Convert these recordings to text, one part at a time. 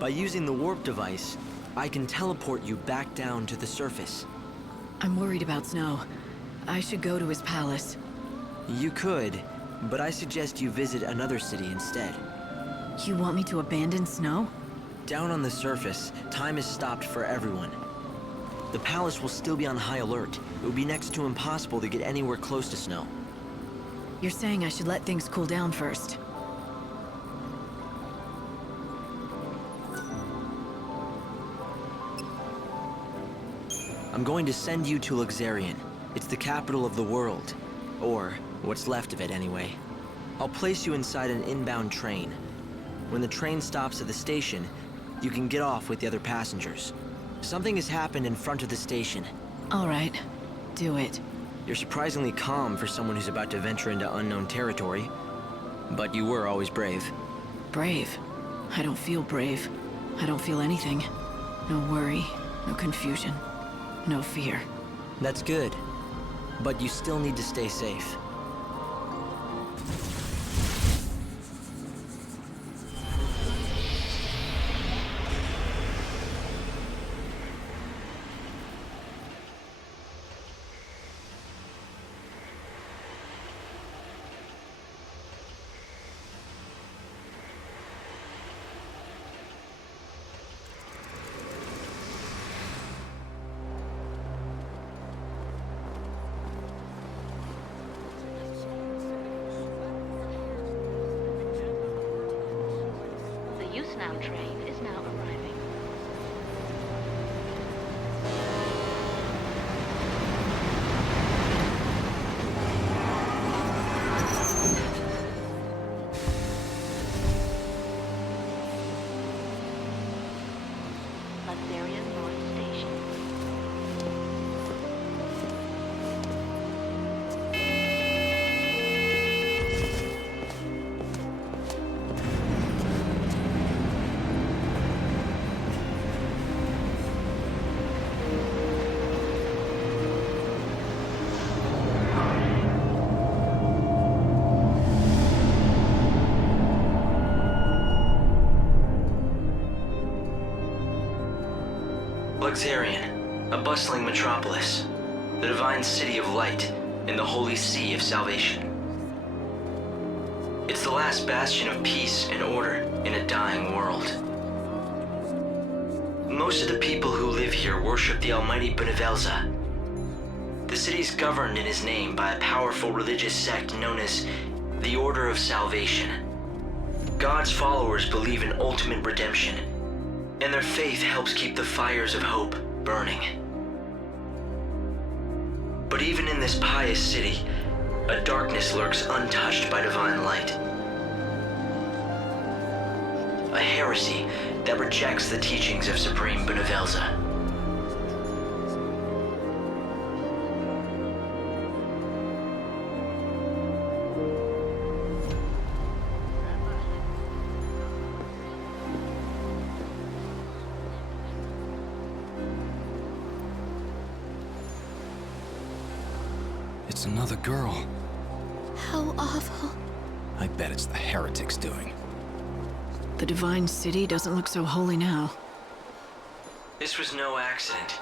By using the warp device, I can teleport you back down to the surface. I'm worried about Snow. I should go to his palace. You could, but I suggest you visit another city instead. You want me to abandon Snow? Down on the surface, time is stopped for everyone. The palace will still be on high alert. It would be next to impossible to get anywhere close to Snow. You're saying I should let things cool down first. I'm going to send you to Luxerion. It's the capital of the world. Or, what's left of it anyway. I'll place you inside an inbound train. When the train stops at the station, you can get off with the other passengers. Something has happened in front of the station. All right. Do it. You're surprisingly calm for someone who's about to venture into unknown territory. But you were always brave. Brave? I don't feel brave. I don't feel anything. No worry, no confusion, no fear. That's good. But you still need to stay safe. The train is now arriving. Luxerion North Station. Luxerion, a bustling metropolis, the divine city of light in the holy sea of salvation. It's the last bastion of peace and order in a dying world. Most of the people who live here worship the almighty Benevelza. The city is governed in his name by a powerful religious sect known as the Order of Salvation. God's followers believe in ultimate redemption, and their faith helps keep the fires of hope burning. But even in this pious city, a darkness lurks untouched by divine light. A heresy that rejects the teachings of Supreme Benevelza. It's another girl. How awful. I bet it's the heretics doing. The divine city doesn't look so holy now. This was no accident.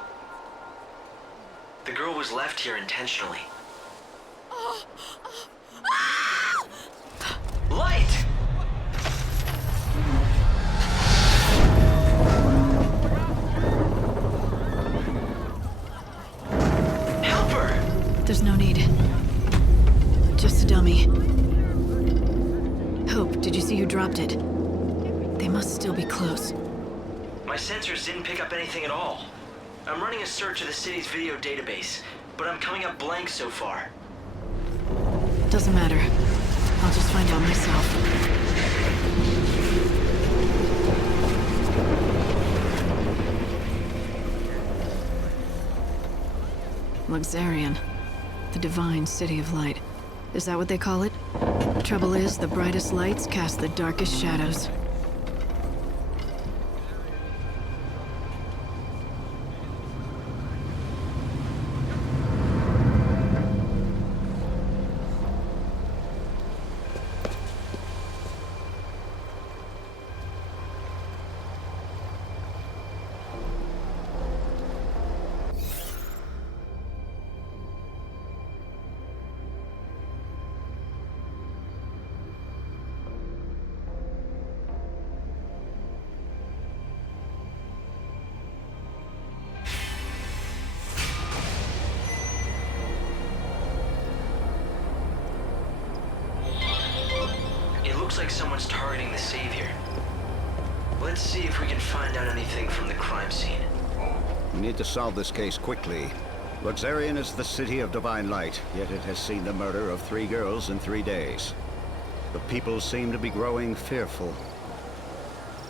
The girl was left here intentionally. Light! Help her! There's no need. Just a dummy. Hope, did you see who dropped it? They must still be close. My sensors didn't pick up anything at all. I'm running a search of the city's video database, but I'm coming up blank so far. Doesn't matter. I'll just find out myself. Luxerion. The divine city of light. Is that what they call it? Trouble is, the brightest lights cast the darkest shadows. Looks like someone's targeting the Savior. Let's see if we can find out anything from the crime scene. We need to solve this case quickly. Luxerion is the city of divine light, yet it has seen the murder of 3 girls in 3 days. The people seem to be growing fearful.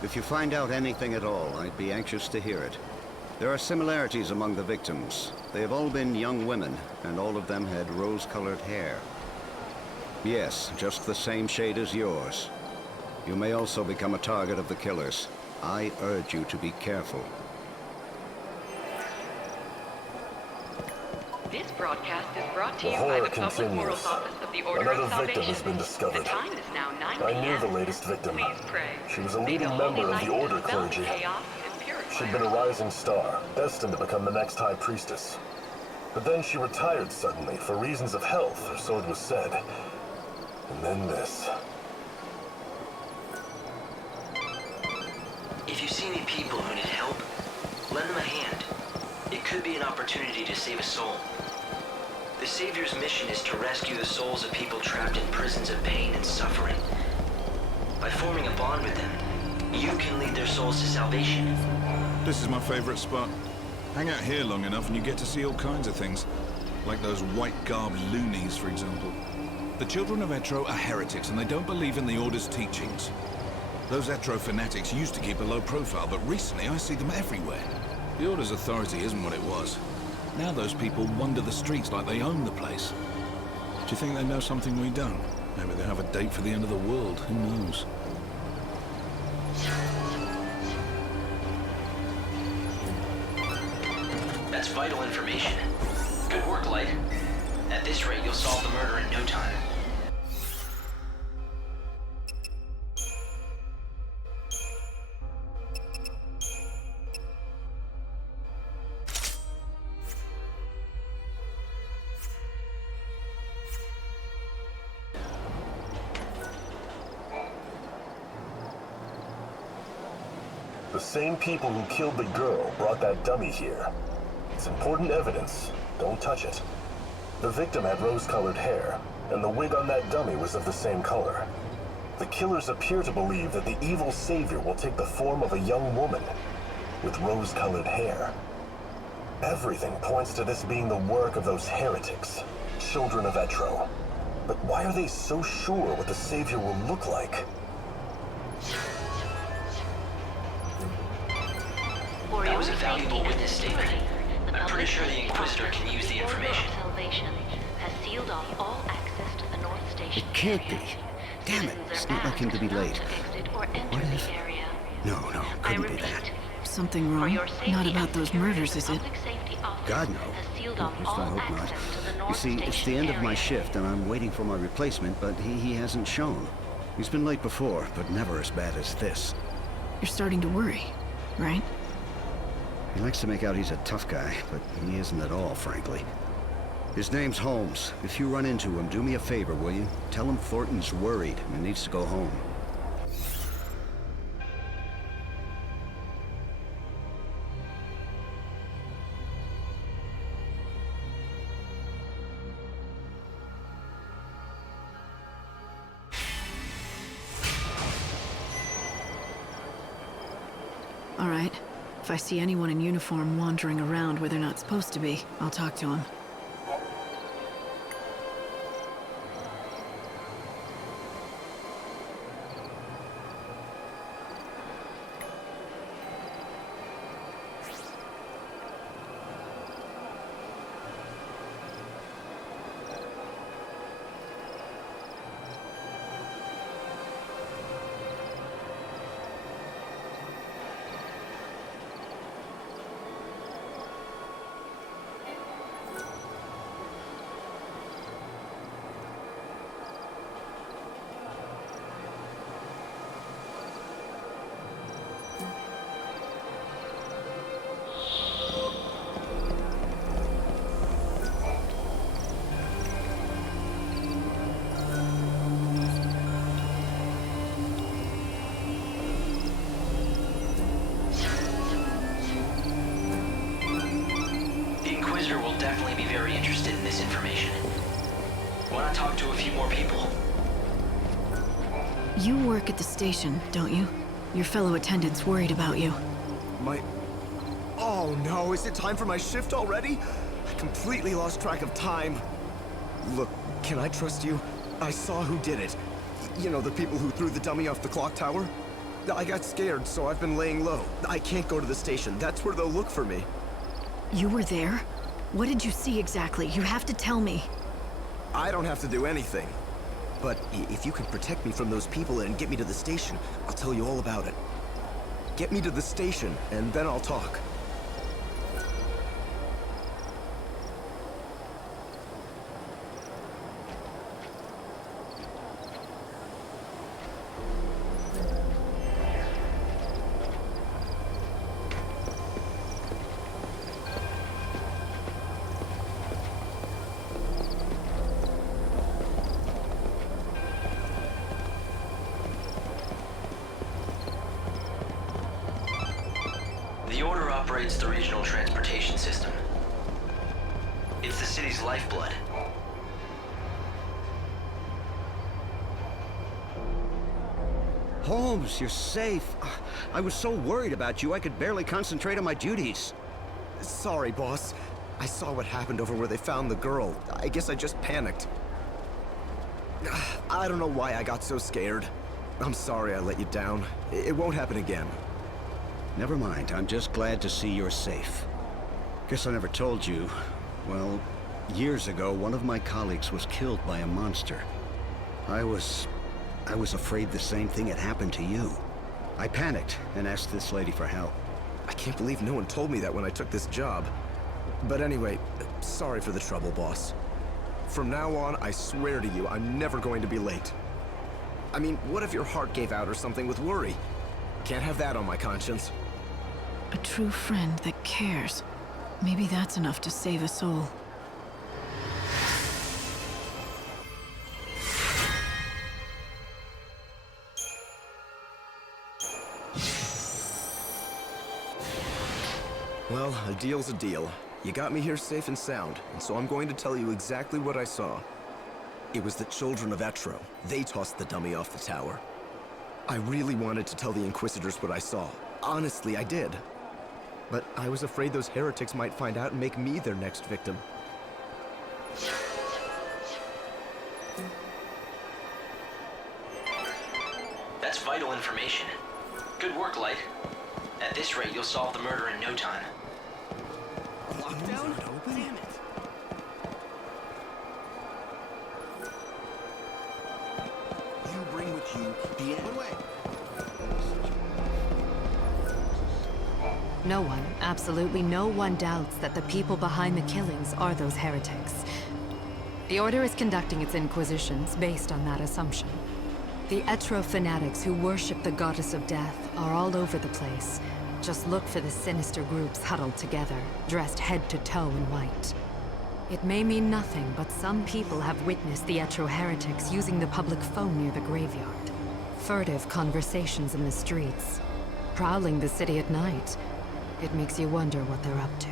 If you find out anything at all, I'd be anxious to hear it. There are similarities among the victims. They have all been young women, and all of them had rose-colored hair. Yes, just the same shade as yours. You may also become a target of the killers. I urge you to be careful. This broadcast is brought to The you by horror the Public continues. Morals Office of the Order Another of Salvation. victim has been discovered. The time is now 9 I knew p.m. the latest victim. Please pray. She was a May the leading holy member of light the Order dispel the clergy. chaos and purify She'd been a our rising star, destined to become the next High Priestess. But then she retired suddenly, for reasons of health, or so it was said. And then this. If you see any people who need help, lend them a hand. It could be an opportunity to save a soul. The Savior's mission is to rescue the souls of people trapped in prisons of pain and suffering. By forming a bond with them, you can lead their souls to salvation. This is my favorite spot. Hang out here long enough and you get to see all kinds of things. Like those white-garbed loonies, for example. The children of Etro are heretics and they don't believe in the Order's teachings. Those Etro fanatics used to keep a low profile, but recently I see them everywhere. The Order's authority isn't what it was. Now those people wander the streets like they own the place. Do you think they know something we don't? Maybe they have a date for the end of the world, who knows? That's vital information. Good work, Light. At this rate, you'll solve the murder in no time. The same people who killed the girl brought that dummy here. It's important evidence. Don't touch it. The victim had rose-colored hair, and the wig on that dummy was of the same color. The killers appear to believe that the evil savior will take the form of a young woman with rose-colored hair. Everything points to this being the work of those heretics, children of Etro. But why are they so sure what the savior will look like? That was a valuable witness statement. I'm pretty sure the Inquisitor can use the information. The Order of Salvation has sealed off all access to the North Station. It can't be. Damn it, Citizens it's are not like him to be asked not late. to exit or enter What the if- area. No, I couldn't be repeat, that. Something for wrong? your safety Not and about those security, murders, the is it? Public Safety Office God, no. has sealed At off least I all hope not. access to the You North see, it's Station the end of my area. shift, and I'm waiting for my replacement, but he hasn't shown. He's been late before, but never as bad as this. You're starting to worry, right? He likes to make out he's a tough guy, but he isn't at all, frankly. His name's Holmes. If you run into him, do me a favor, will you? Tell him Thornton's worried and needs to go home. All right. If I see anyone in uniform wandering around where they're not supposed to be, I'll talk to them. Will definitely be very interested in this information. Want to talk to a few more people? You work at the station, don't you? Your fellow attendants worried about you. Oh no, is it time for my shift already? I completely lost track of time. Look, can I trust you? I saw who did it. You know, the people who threw the dummy off the clock tower? I got scared, so I've been laying low. I can't go to the station. That's where they'll look for me. You were there? What did you see exactly? You have to tell me. I don't have to do anything. But if you can protect me from those people and get me to the station, I'll tell you all about it. Get me to the station, and then I'll talk. The Order operates the regional transportation system. It's the city's lifeblood. Holmes, you're safe. I was so worried about you, I could barely concentrate on my duties. Sorry, boss. I saw what happened over where they found the girl. I guess I just panicked. I don't know why I got so scared. I'm sorry I let you down. It won't happen again. Never mind, I'm just glad to see you're safe. Guess I never told you. Well, years ago, one of my colleagues was killed by a monster. I was afraid the same thing had happened to you. I panicked and asked this lady for help. I can't believe no one told me that when I took this job. But anyway, sorry for the trouble, boss. From now on, I swear to you, I'm never going to be late. I mean, what if your heart gave out or something with worry? Can't have that on my conscience. A true friend that cares. Maybe that's enough to save a soul. Well, a deal's a deal. You got me here safe and sound, and so I'm going to tell you exactly what I saw. It was the children of Etro. They tossed the dummy off the tower. I really wanted to tell the Inquisitors what I saw. Honestly, I did. But I was afraid those heretics might find out and make me their next victim. That's vital information. Good work, Light. At this rate, you'll solve the murder in no time. Lockdown? Damn it. You bring with you the end. No one, absolutely no one doubts that the people behind the killings are those heretics. The Order is conducting its inquisitions based on that assumption. The Etro fanatics who worship the goddess of death are all over the place. Just look for the sinister groups huddled together, dressed head to toe in white. It may mean nothing, but some people have witnessed the Etro heretics using the public phone near the graveyard. Furtive conversations in the streets. Prowling the city at night. It makes you wonder what they're up to.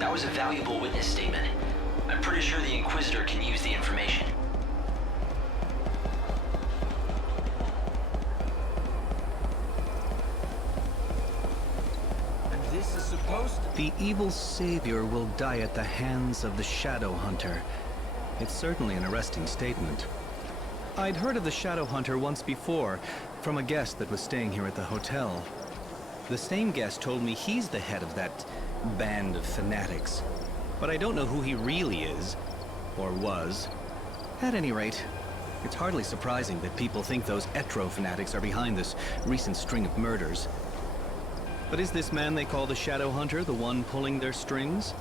That was a valuable witness statement. I'm pretty sure the Inquisitor can use the information. And this is supposed to... The evil savior will die at the hands of the Shadow Hunter. It's certainly an arresting statement. I'd heard of the Shadow Hunter once before, from a guest that was staying here at the hotel. The same guest told me he's the head of that band of fanatics. But I don't know who he really is, or was. At any rate, it's hardly surprising that people think those Etro fanatics are behind this recent string of murders. But is this man they call the Shadow Hunter the one pulling their strings?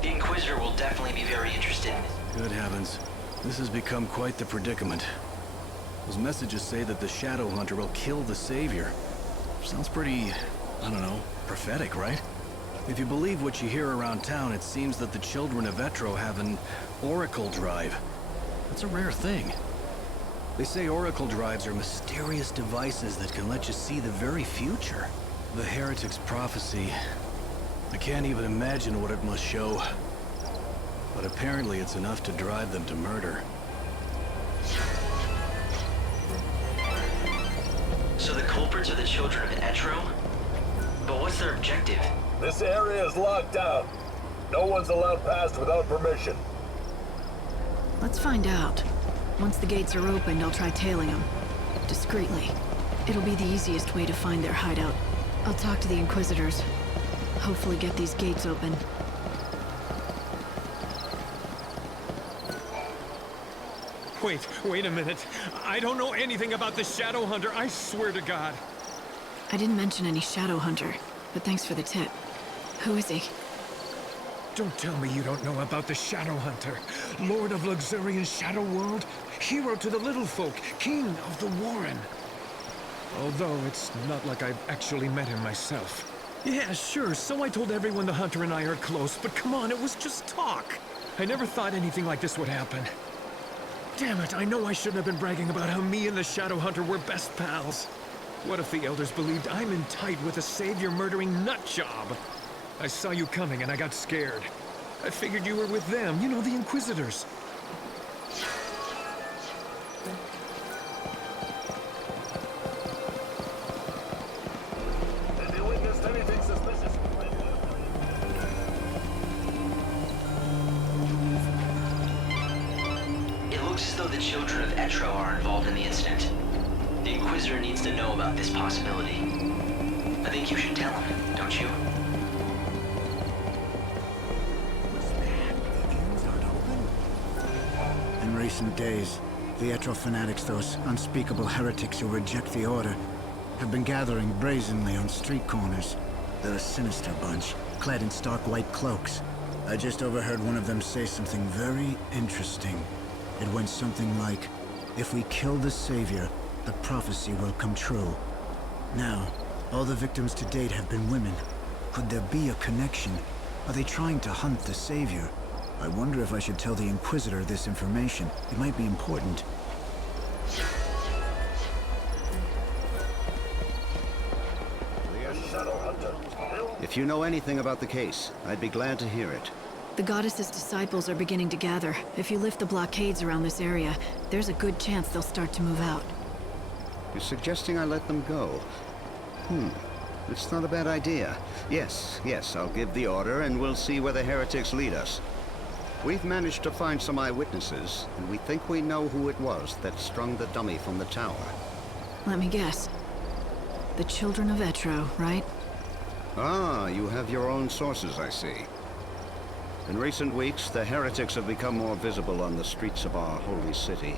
The Inquisitor will definitely be very interested in this. Good heavens. This has become quite the predicament. Those messages say that the Shadow Hunter will kill the Savior. Sounds pretty, I don't know, prophetic, right? If you believe what you hear around town, it seems that the children of Etro have an oracle drive. That's a rare thing. They say oracle drives are mysterious devices that can let you see the very future. The heretic's prophecy I can't even imagine what it must show. But apparently it's enough to drive them to murder. So the culprits are the children of Etro? But what's their objective? This area is locked down. No one's allowed past without permission. Let's find out. Once the gates are opened, I'll try tailing them. Discreetly. It'll be the easiest way to find their hideout. I'll talk to the Inquisitors. Hopefully get these gates open. Wait a minute. I don't know anything about the Shadowhunter, I swear to God. I didn't mention any Shadowhunter, but thanks for the tip. Who is he? Don't tell me you don't know about the Shadowhunter. Lord of Luxerion Shadow World, hero to the little folk, king of the Warren. Although it's not like I've actually met him myself. Yeah, sure, so I told everyone the Hunter and I are close, but come on, it was just talk. I never thought anything like this would happen. Damn it, I know I shouldn't have been bragging about how me and the Shadowhunter were best pals. What if the Elders believed I'm in tight with a savior-murdering nutjob? I saw you coming and I got scared. I figured you were with them, you know, the Inquisitors. Have you witnessed anything suspicious? It looks as though the children of Etro are involved in the incident. The Inquisitor needs to know about this possibility. I think you should tell him, don't you? In recent days, the Etro fanatics, those unspeakable heretics who reject the Order, have been gathering brazenly on street corners. They're a sinister bunch, clad in stark white cloaks. I just overheard one of them say something very interesting. It went something like, if we kill the Savior, the prophecy will come true. Now, all the victims to date have been women. Could there be a connection? Are they trying to hunt the Savior? I wonder if I should tell the Inquisitor this information. It might be important. If you know anything about the case, I'd be glad to hear it. The Goddess's disciples are beginning to gather. If you lift the blockades around this area, there's a good chance they'll start to move out. You're suggesting I let them go? It's not a bad idea. Yes, I'll give the order and we'll see where the heretics lead us. We've managed to find some eyewitnesses, and we think we know who it was that strung the dummy from the tower. Let me guess. The children of Etro, right? Ah, you have your own sources, I see. In recent weeks, the heretics have become more visible on the streets of our holy city.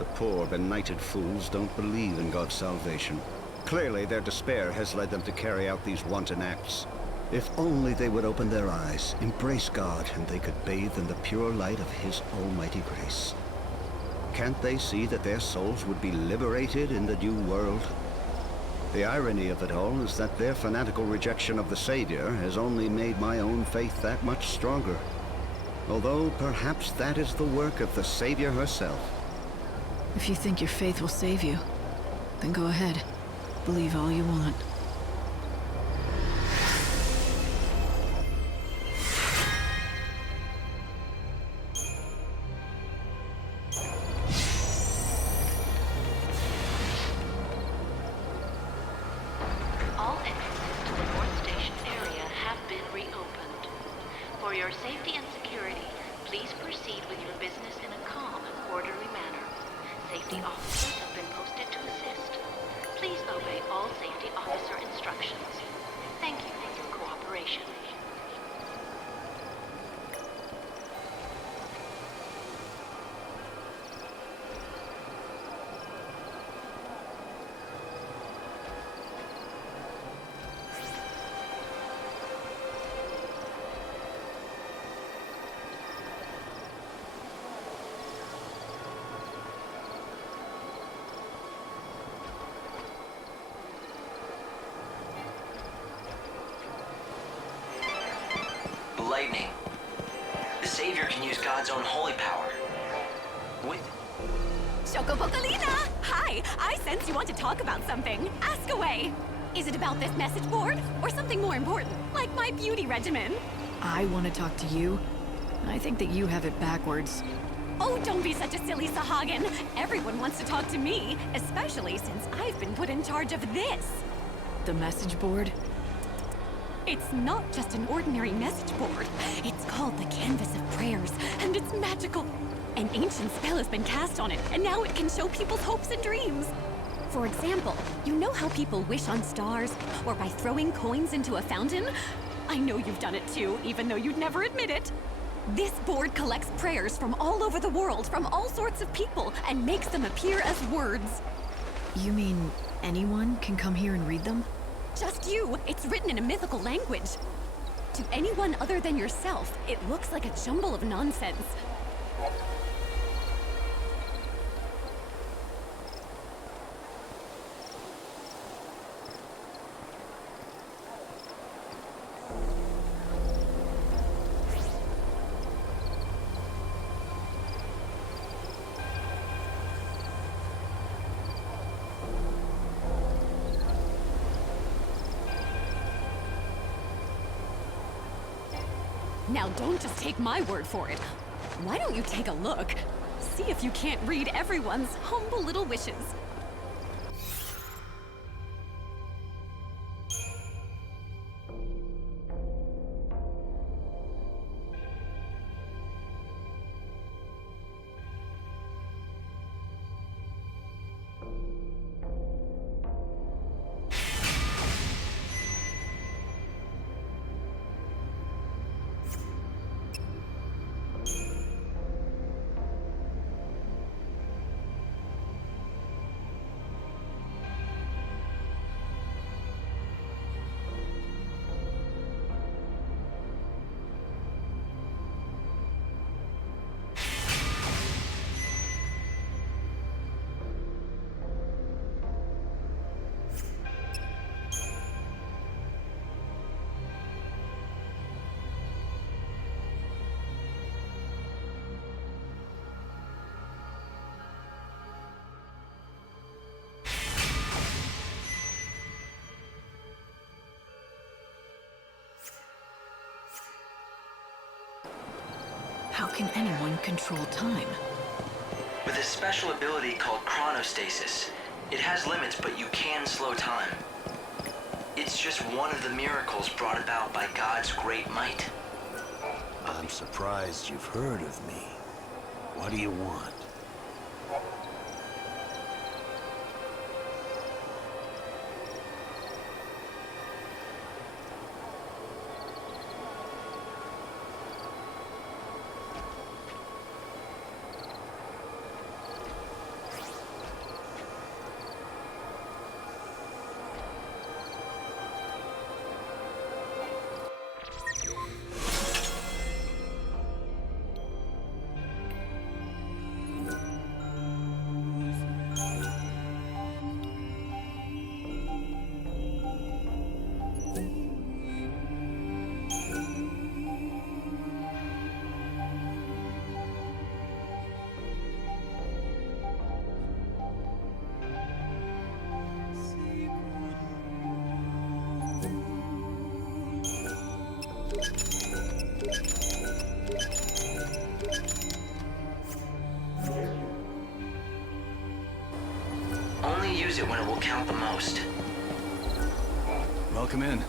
The poor, benighted fools don't believe in God's salvation. Clearly, their despair has led them to carry out these wanton acts. If only they would open their eyes, embrace God, and they could bathe in the pure light of His almighty grace. Can't they see that their souls would be liberated in the new world? The irony of it all is that their fanatical rejection of the Savior has only made my own faith that much stronger. Although perhaps that is the work of the Savior herself. If you think your faith will save you, then go ahead. Believe all you want. All entrances to the North Station area have been reopened. For your safety and security, please proceed with your business in a calm and orderly manner. Safety officers have been posted to assist. Please obey all safety officer instructions. Thank you for your cooperation. Lightning. The Savior can use God's own holy power. With... Chocopocolina! Hi! I sense you want to talk about something. Ask away! Is it about this message board? Or something more important, like my beauty regimen? I want to talk to you. I think that you have it backwards. Oh, don't be such a silly Sahagin. Everyone wants to talk to me, especially since I've been put in charge of this. The message board? It's not just an ordinary message board. It's called the Canvas of Prayers, and it's magical. An ancient spell has been cast on it, and now it can show people's hopes and dreams. For example, you know how people wish on stars, or by throwing coins into a fountain? I know you've done it too, even though you'd never admit it. This board collects prayers from all over the world, from all sorts of people, and makes them appear as words. You mean anyone can come here and read them? Just you. It's written in a mythical language. To anyone other than yourself, it looks like a jumble of nonsense. Now don't just take my word for it. Why don't you take a look? See if you can't read everyone's humble little wishes. How can anyone control time? With a special ability called chronostasis. It has limits, but you can slow time. It's just one of the miracles brought about by God's great might. I'm surprised you've heard of me. What do you want? Only use it when it will count the most. Welcome in.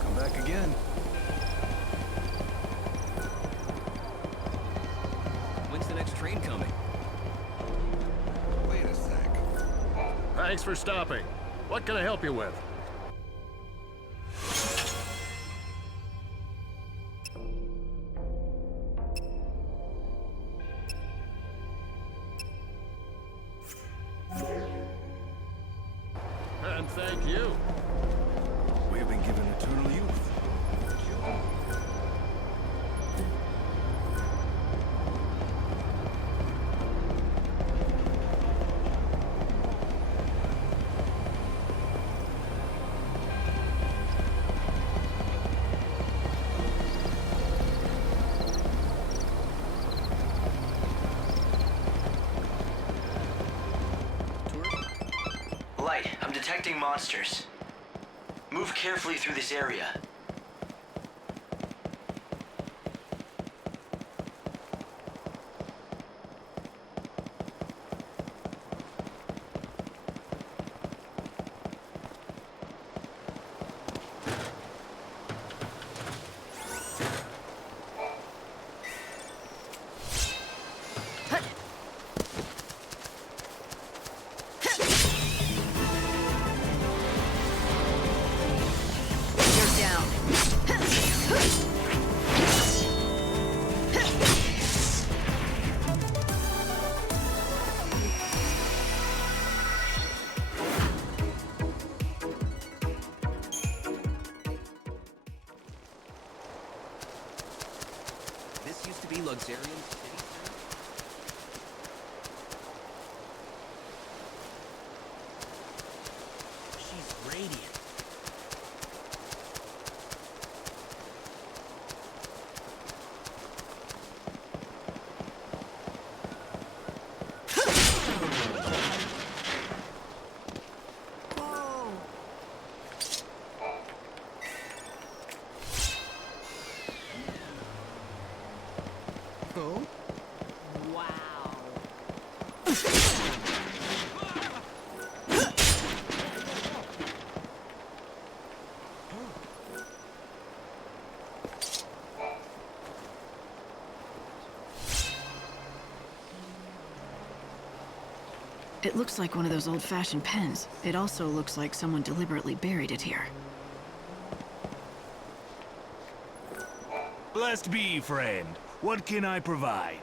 Come back again. When's the next train coming? Wait a sec. Thanks for stopping. What can I help you with? thank you. We have been given eternal youth. Light, I'm detecting monsters. Move carefully through this area. This used to be Luxerion City, sir? She's radiant. Oh? Wow. It looks like one of those old-fashioned pens. It also looks like someone deliberately buried it here. Blessed be, friend. What can I provide?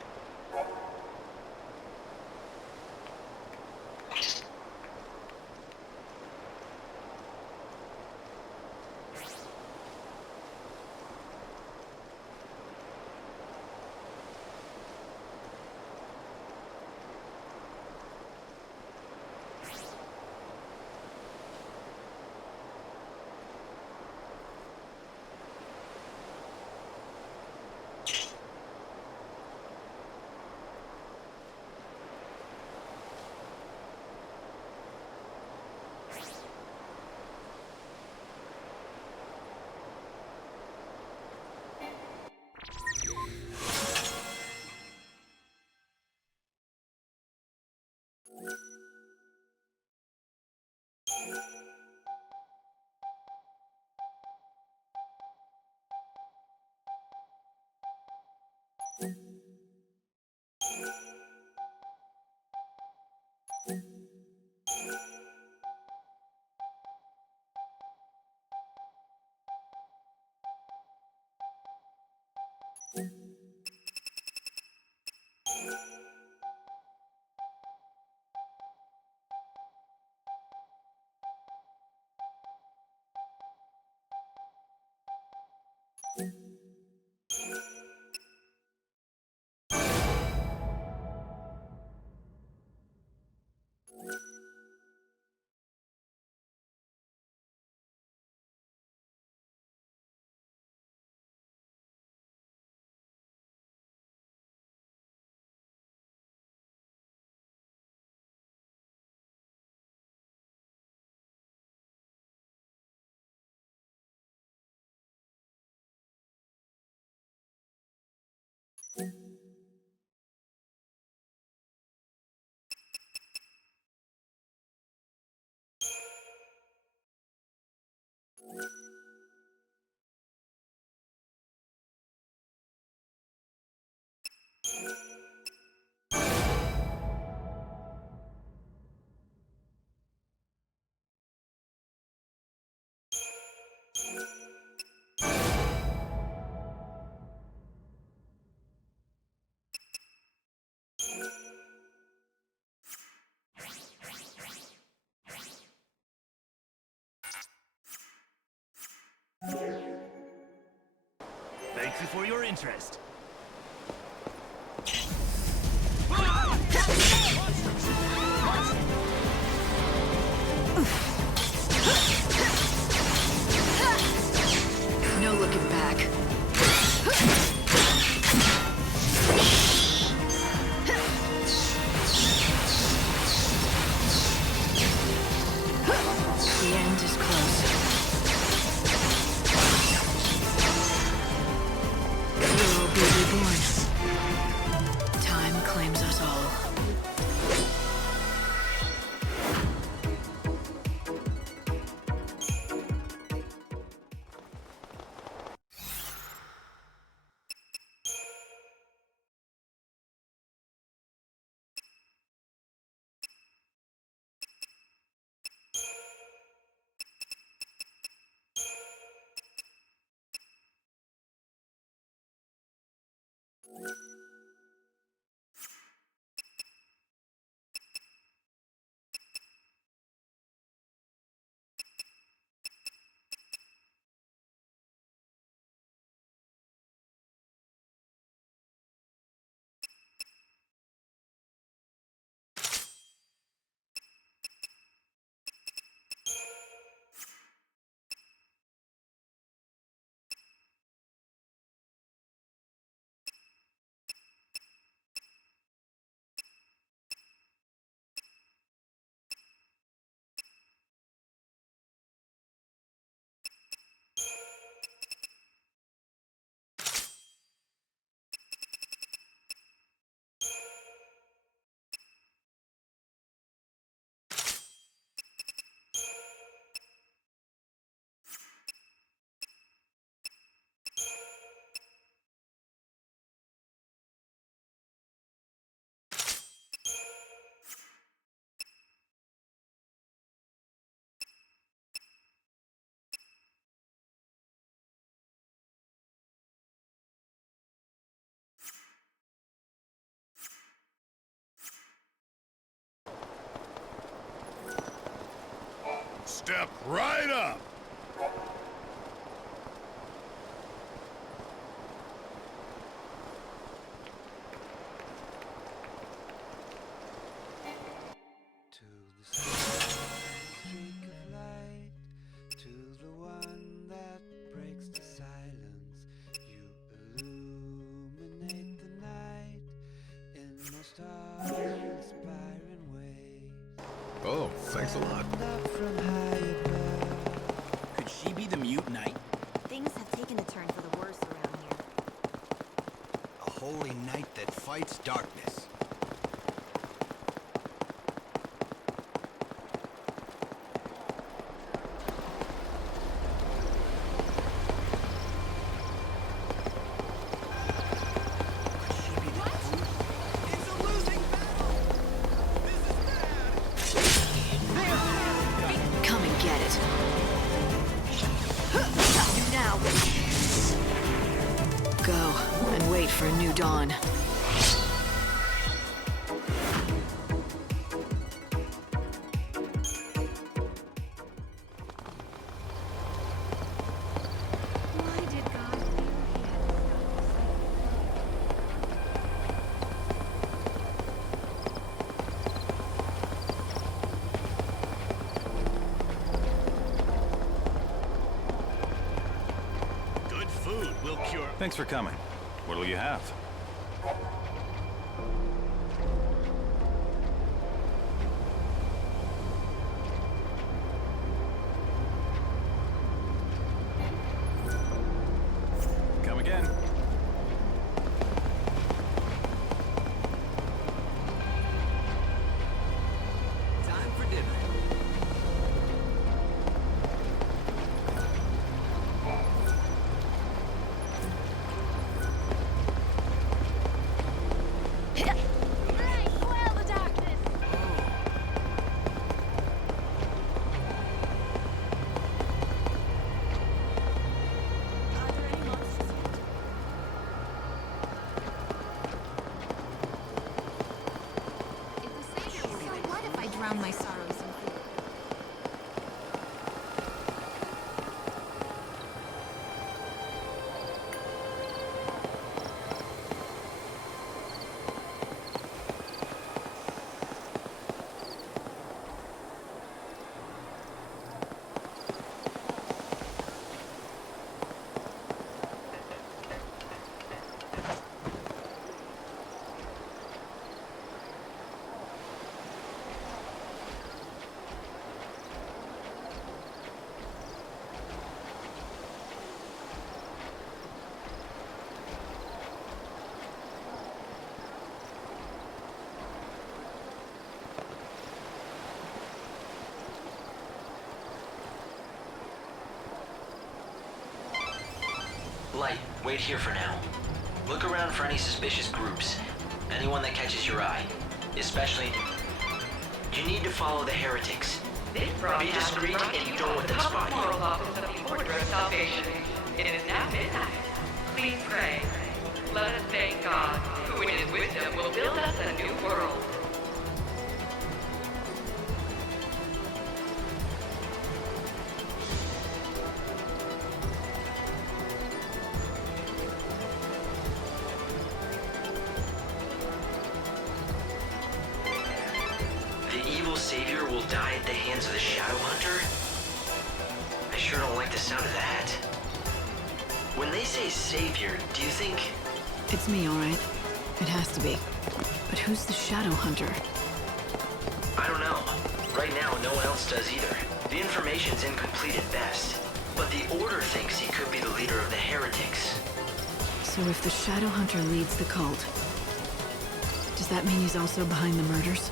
Thank you for your interest. No looking back. The end is close. We will be reborn. Time claims us all. Step right up! Oh, thanks a lot. Could she be the mute knight? Things have taken a turn for the worse around here. A holy knight that fights darkness. Come and get it. Stop you now. Go and wait for a new dawn. Why did God feel he had to Good food will cure... Thanks for coming. What'll you have? Come again. Time for dinner. What if I drown my sorrows in food? Light, wait here for now. Look around for any suspicious groups. Anyone that catches your eye. Especially... You need to follow the heretics. This Be broadcast discreet is brought to and you don't by let the them spot Public Morals you. Office of the Order of Salvation. It is now midnight. Please pray. Let us thank God, who in his wisdom will build us a new world. The evil savior will die at the hands of the Shadow Hunter? I sure don't like the sound of that. When they say savior, do you think... It's me, all right. It has to be. But who's the Shadow Hunter? I don't know. Right now, no one else does either. The information's incomplete at best. But the Order thinks he could be the leader of the heretics. So if the Shadow Hunter leads the cult, does that mean he's also behind the murders?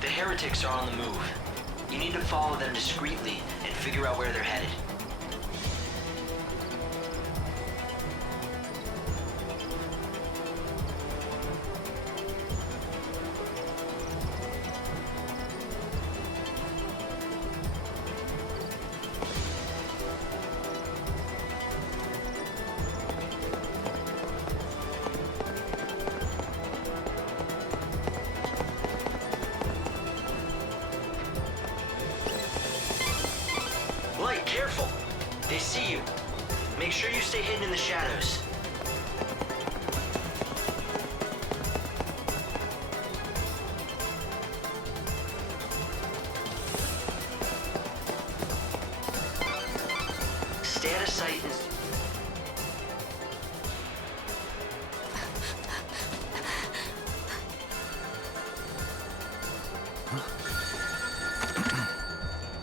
The heretics are on the move. You need to follow them discreetly and figure out where they're headed. Light, careful! They see you. Make sure you stay hidden in the shadows. Stay out of sight and...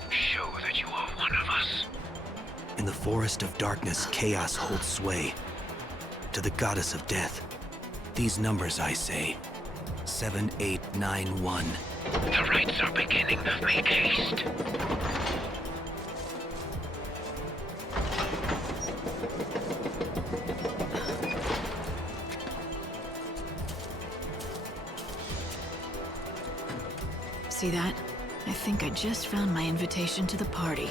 Show that you are one of us. In the forest of darkness, chaos holds sway. To the goddess of death, these numbers I say. 7891. The rites are beginning. Make haste. See that? I think I just found my invitation to the party.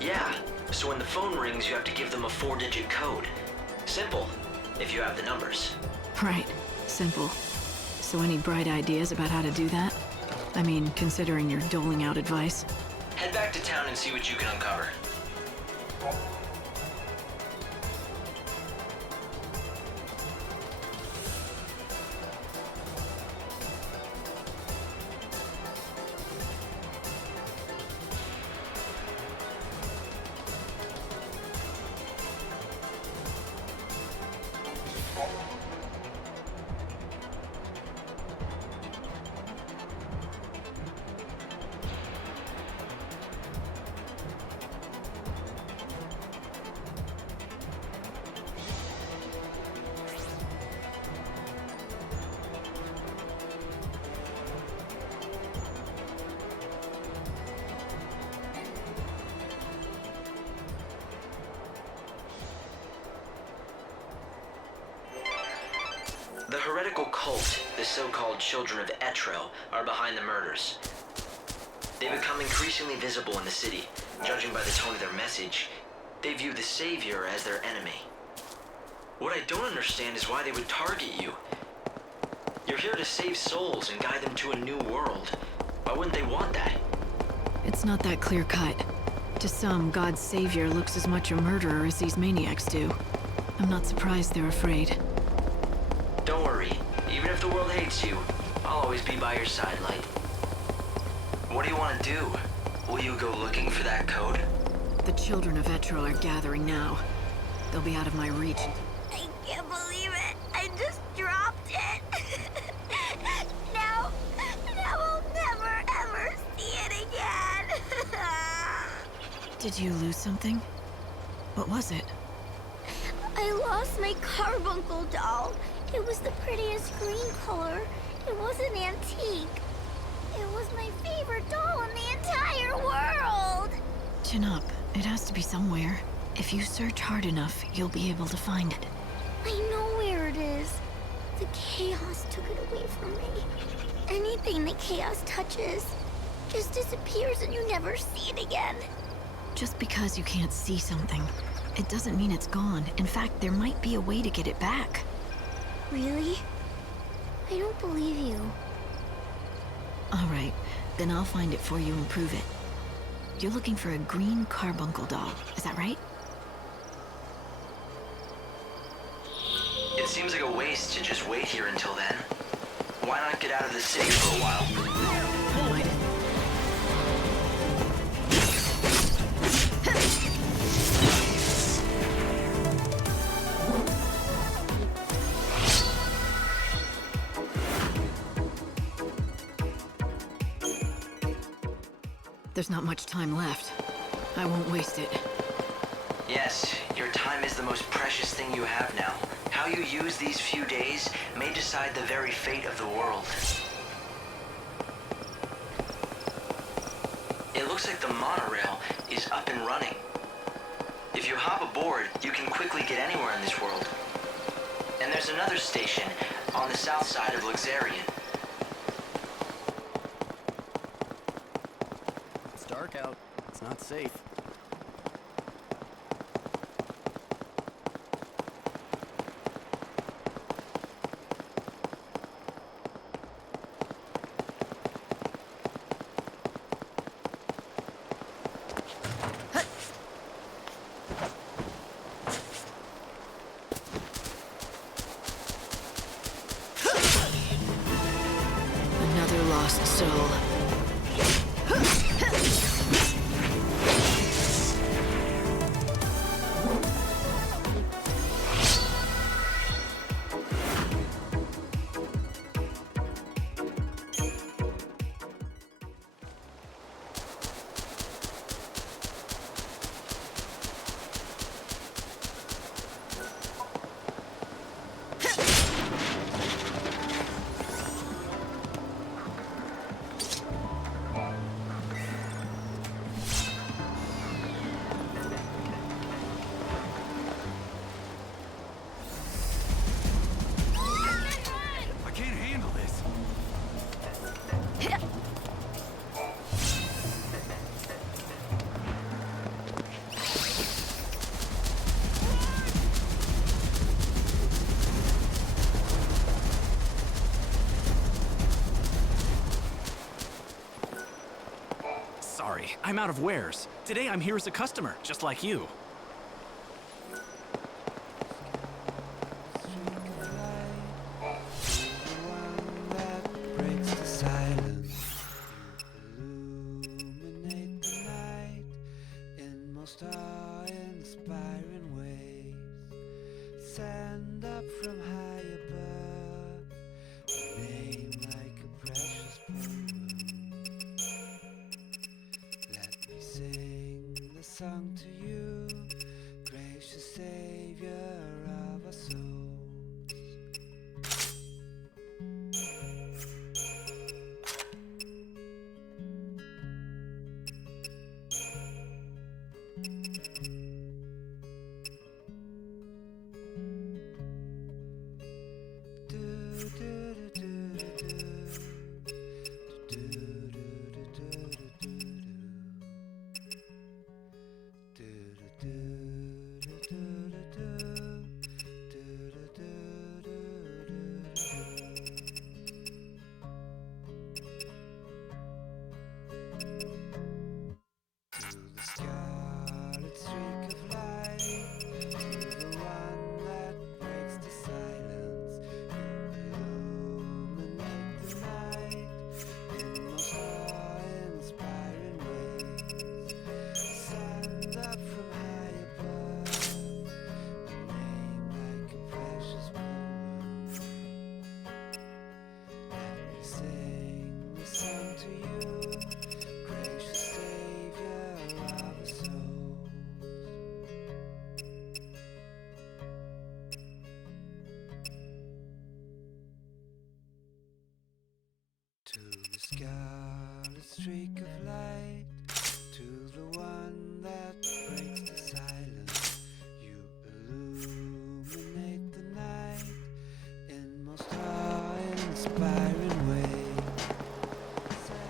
Yeah, so when the phone rings, you have to give them a 4-digit code. Simple, if you have the numbers. Right. Simple. So any bright ideas about how to do that? I mean, considering you're doling out advice. Head back to town and see what you can uncover. The heretical cult, the so-called Children of Etro, are behind the murders. They become increasingly visible in the city. Judging by the tone of their message, they view the Savior as their enemy. What I don't understand is why they would target you. You're here to save souls and guide them to a new world. Why wouldn't they want that? It's not that clear-cut. To some, God's savior looks as much a murderer as these maniacs do. I'm not surprised they're afraid. Don't worry. Even if the world hates you, I'll always be by your side, Light. What do you want to do? Will you go looking for that code? The children of Etro are gathering now. They'll be out of my reach. I can't believe it. I just dropped it. now I'll never ever see it again. Did you lose something? What was it? I lost my carbuncle doll. It was the prettiest green color. It was an antique. It was my favorite doll in the entire world! Chin up. It has to be somewhere. If you search hard enough, you'll be able to find it. I know where it is. The chaos took it away from me. Anything the chaos touches just disappears and you never see it again. Just because you can't see something, it doesn't mean it's gone. In fact, there might be a way to get it back. Really? I don't believe you. All right, then I'll find it for you and prove it. You're looking for a green carbuncle doll, is that right? It seems like a waste to just wait here until then. Why not get out of the city for a while? Might. There's not much time left. I won't waste it. Yes, your time is the most precious thing you have now. How you use these few days may decide the very fate of the world. It looks like the monorail is up and running. If you hop aboard, you can quickly get anywhere in this world. And there's another station on the south side of Luxerion. It's dark out. It's not safe. Another lost soul. Sorry, I'm out of wares. Today I'm here as a customer, just like you. Send up from high above, name like a precious poem. Let me sing the song to you, gracious Savior of our souls. To the sky streak of light to the one that breaks the silence. You illuminate the night in most awe-inspiring way. Send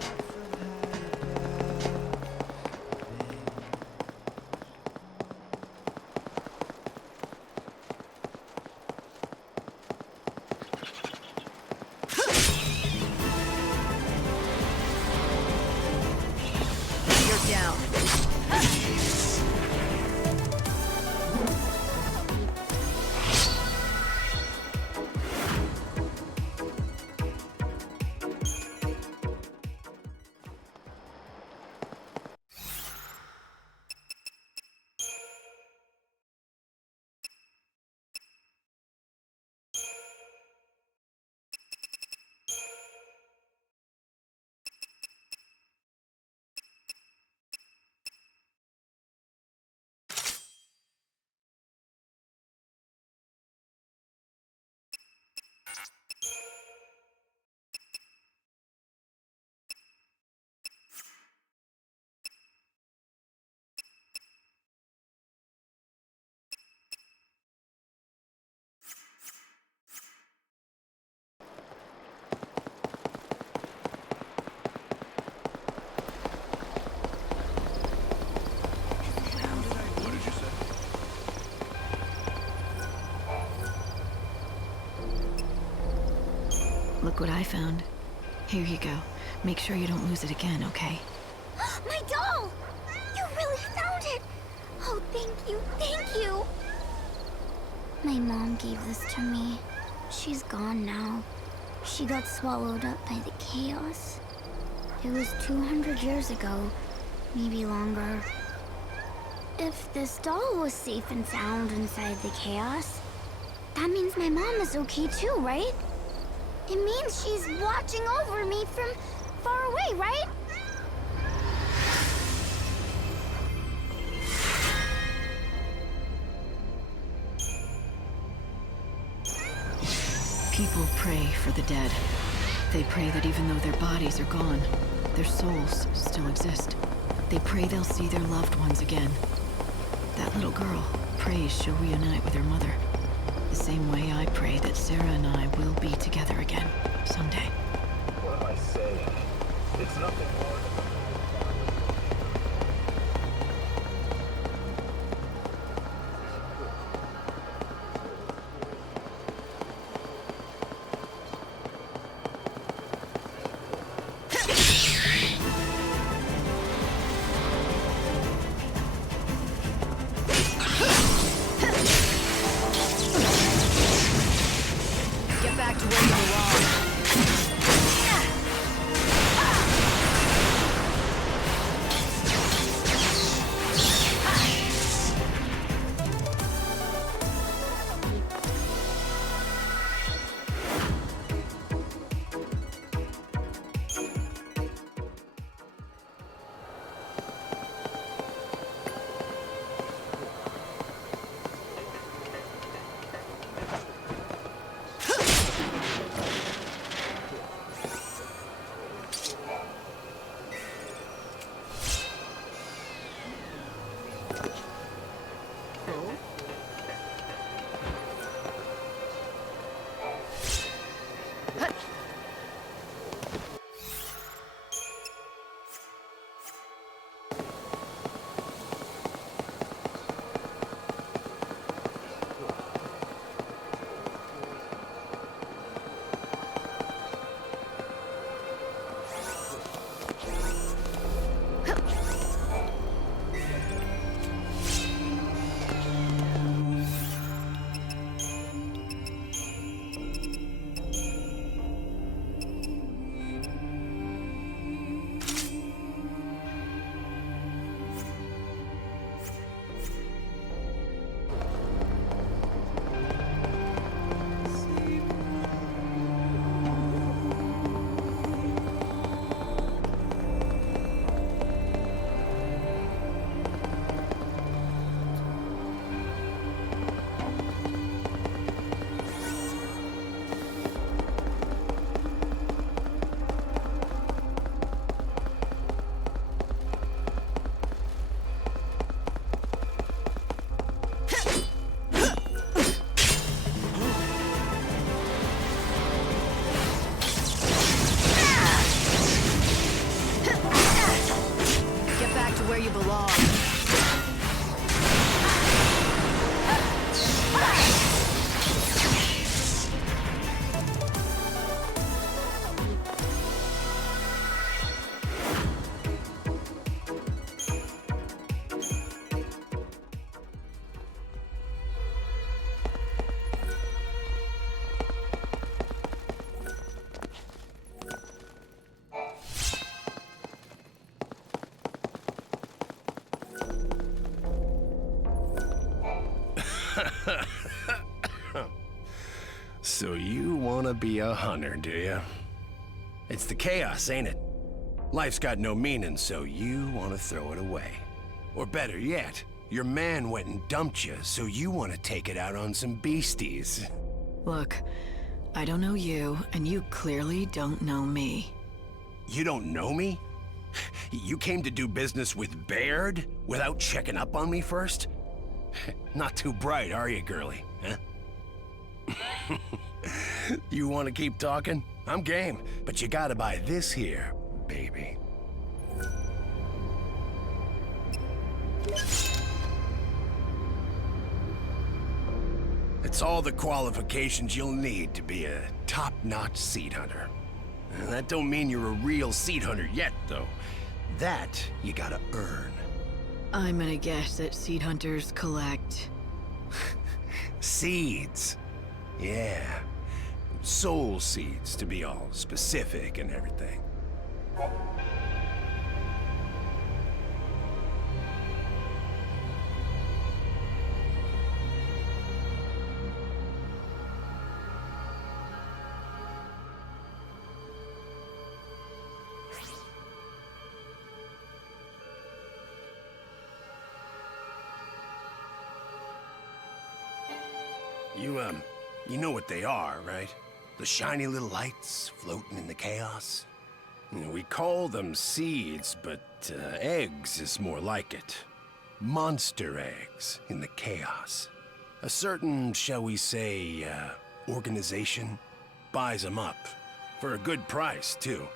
up from high above me. You're down. What did you say? Look what I found. Here you go. Make sure you don't lose it again, okay? My doll! You really found it! Oh, thank you, thank you! My mom gave this to me. She's gone now. She got swallowed up by the chaos. It was 200 years ago, maybe longer. If this doll was safe and sound inside the chaos, that means my mom is okay too, right? It means she's watching over me from far away, right? People pray for the dead. They pray that even though their bodies are gone, their souls still exist. They pray they'll see their loved ones again. That little girl prays she'll reunite with her mother. The same way I pray that Sarah and I will be together again someday. What am I saying? It's nothing more than... Get back to where you belong. So you want to be a hunter, do you? It's the chaos, ain't it? Life's got no meaning, so you want to throw it away. Or better yet, your man went and dumped you, so you want to take it out on some beasties. Look, I don't know you, and you clearly don't know me. You don't know me? You came to do business with Baird without checking up on me first? Not too bright, are you, girlie? Huh? You want to keep talking? I'm game, but you gotta buy this here, baby. It's all the qualifications you'll need to be a top-notch seed hunter. And that don't mean you're a real seed hunter yet, though. That you gotta earn. I'm gonna guess that seed hunters collect... Seeds. Yeah. Soul seeds, to be all specific and everything. You know what they are, right? The shiny little lights floating in the chaos? You know, we call them seeds, but eggs is more like it. Monster eggs in the chaos. A certain, shall we say, organization buys them up. For a good price, too.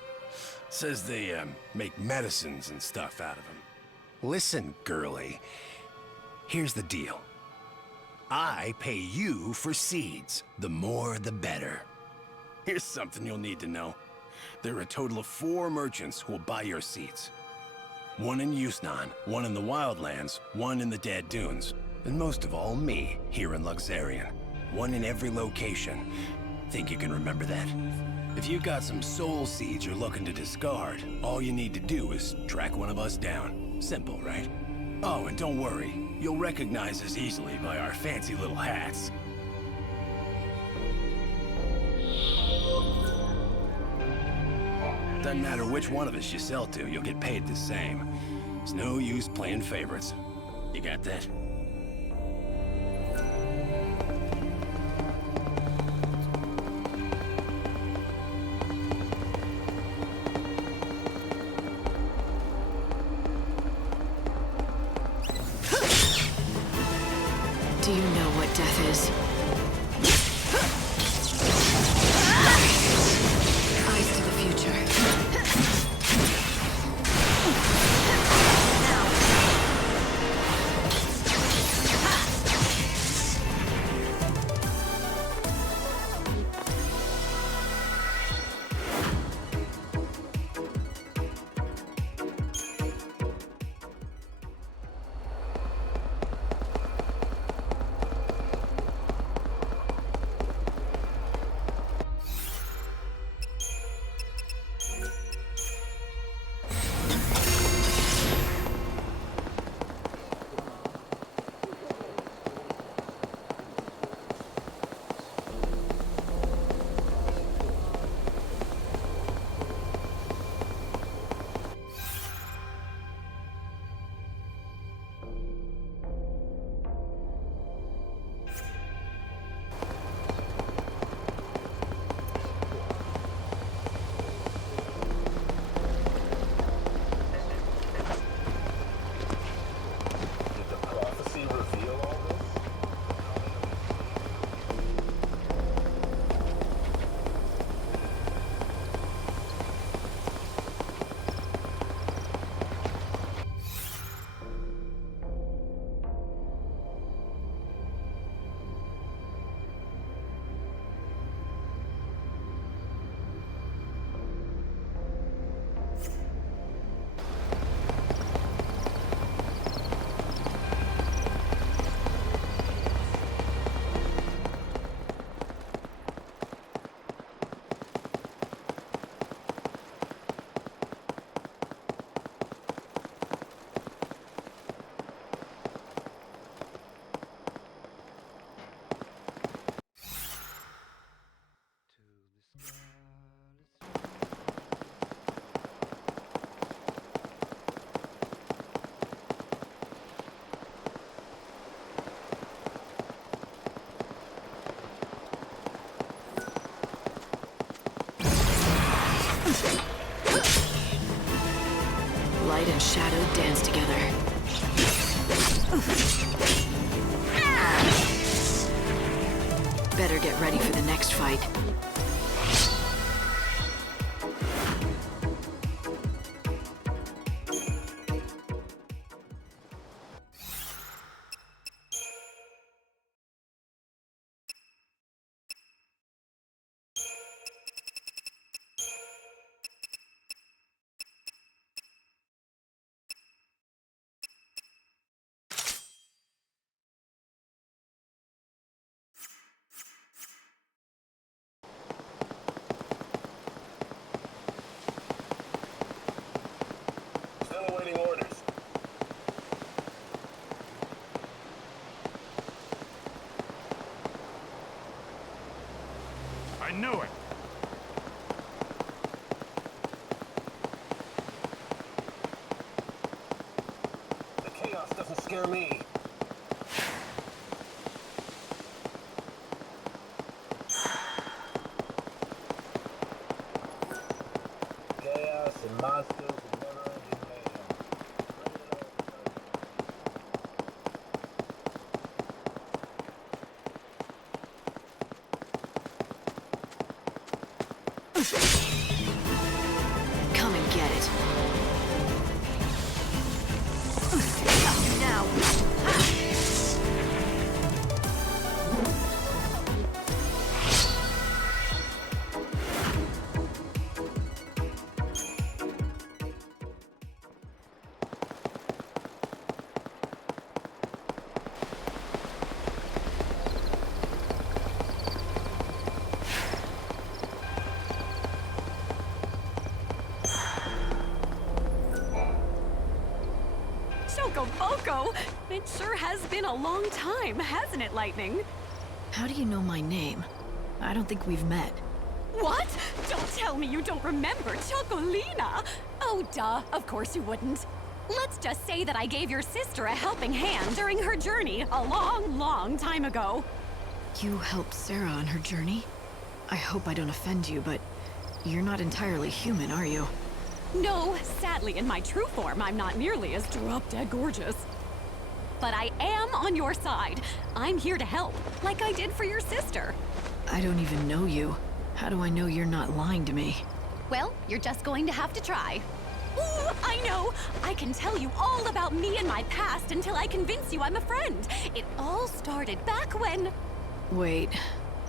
Says they make medicines and stuff out of them. Listen, girlie. Here's the deal. I pay you for seeds. The more, the better. Here's something you'll need to know. There are a total of 4 merchants who will buy your seeds. 1 in Yusnan, 1 in the Wildlands, 1 in the Dead Dunes, and most of all, me, here in Luxerion. 1 in every location. Think you can remember that? If you've got some soul seeds you're looking to discard, all you need to do is track one of us down. Simple, right? Oh, and don't worry. You'll recognize us easily by our fancy little hats. Doesn't matter which one of us you sell to, you'll get paid the same. There's no use playing favorites. You got that? Do you know what death is? Eyes to the future. Better get ready for the next fight. Still awaiting orders. I knew it. The chaos doesn't scare me. Chaos and monsters and never-ending mayhem. Come and get it. Now. Chocoboco! It sure has been a long time, hasn't it, Lightning? How do you know my name? I don't think we've met. What? Don't tell me you don't remember Chocolina! Oh, duh, of course you wouldn't. Let's just say that I gave your sister a helping hand during her journey a long, long time ago. You helped Sarah on her journey? I hope I don't offend you, but you're not entirely human, are you? No, sadly, in my true form, I'm not nearly as drop-dead gorgeous. But I am on your side. I'm here to help, like I did for your sister. I don't even know you. How do I know you're not lying to me? Well, you're just going to have to try. Ooh, I know! I can tell you all about me and my past until I convince you I'm a friend. It all started back when... Wait,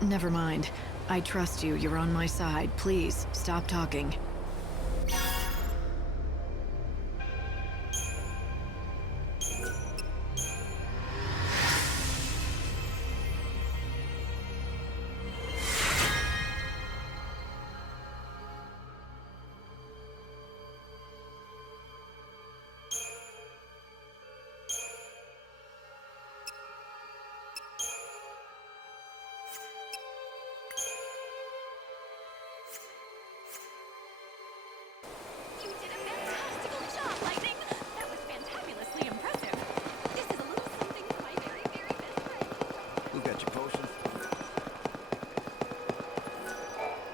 never mind. I trust you. You're on my side. Please, stop talking.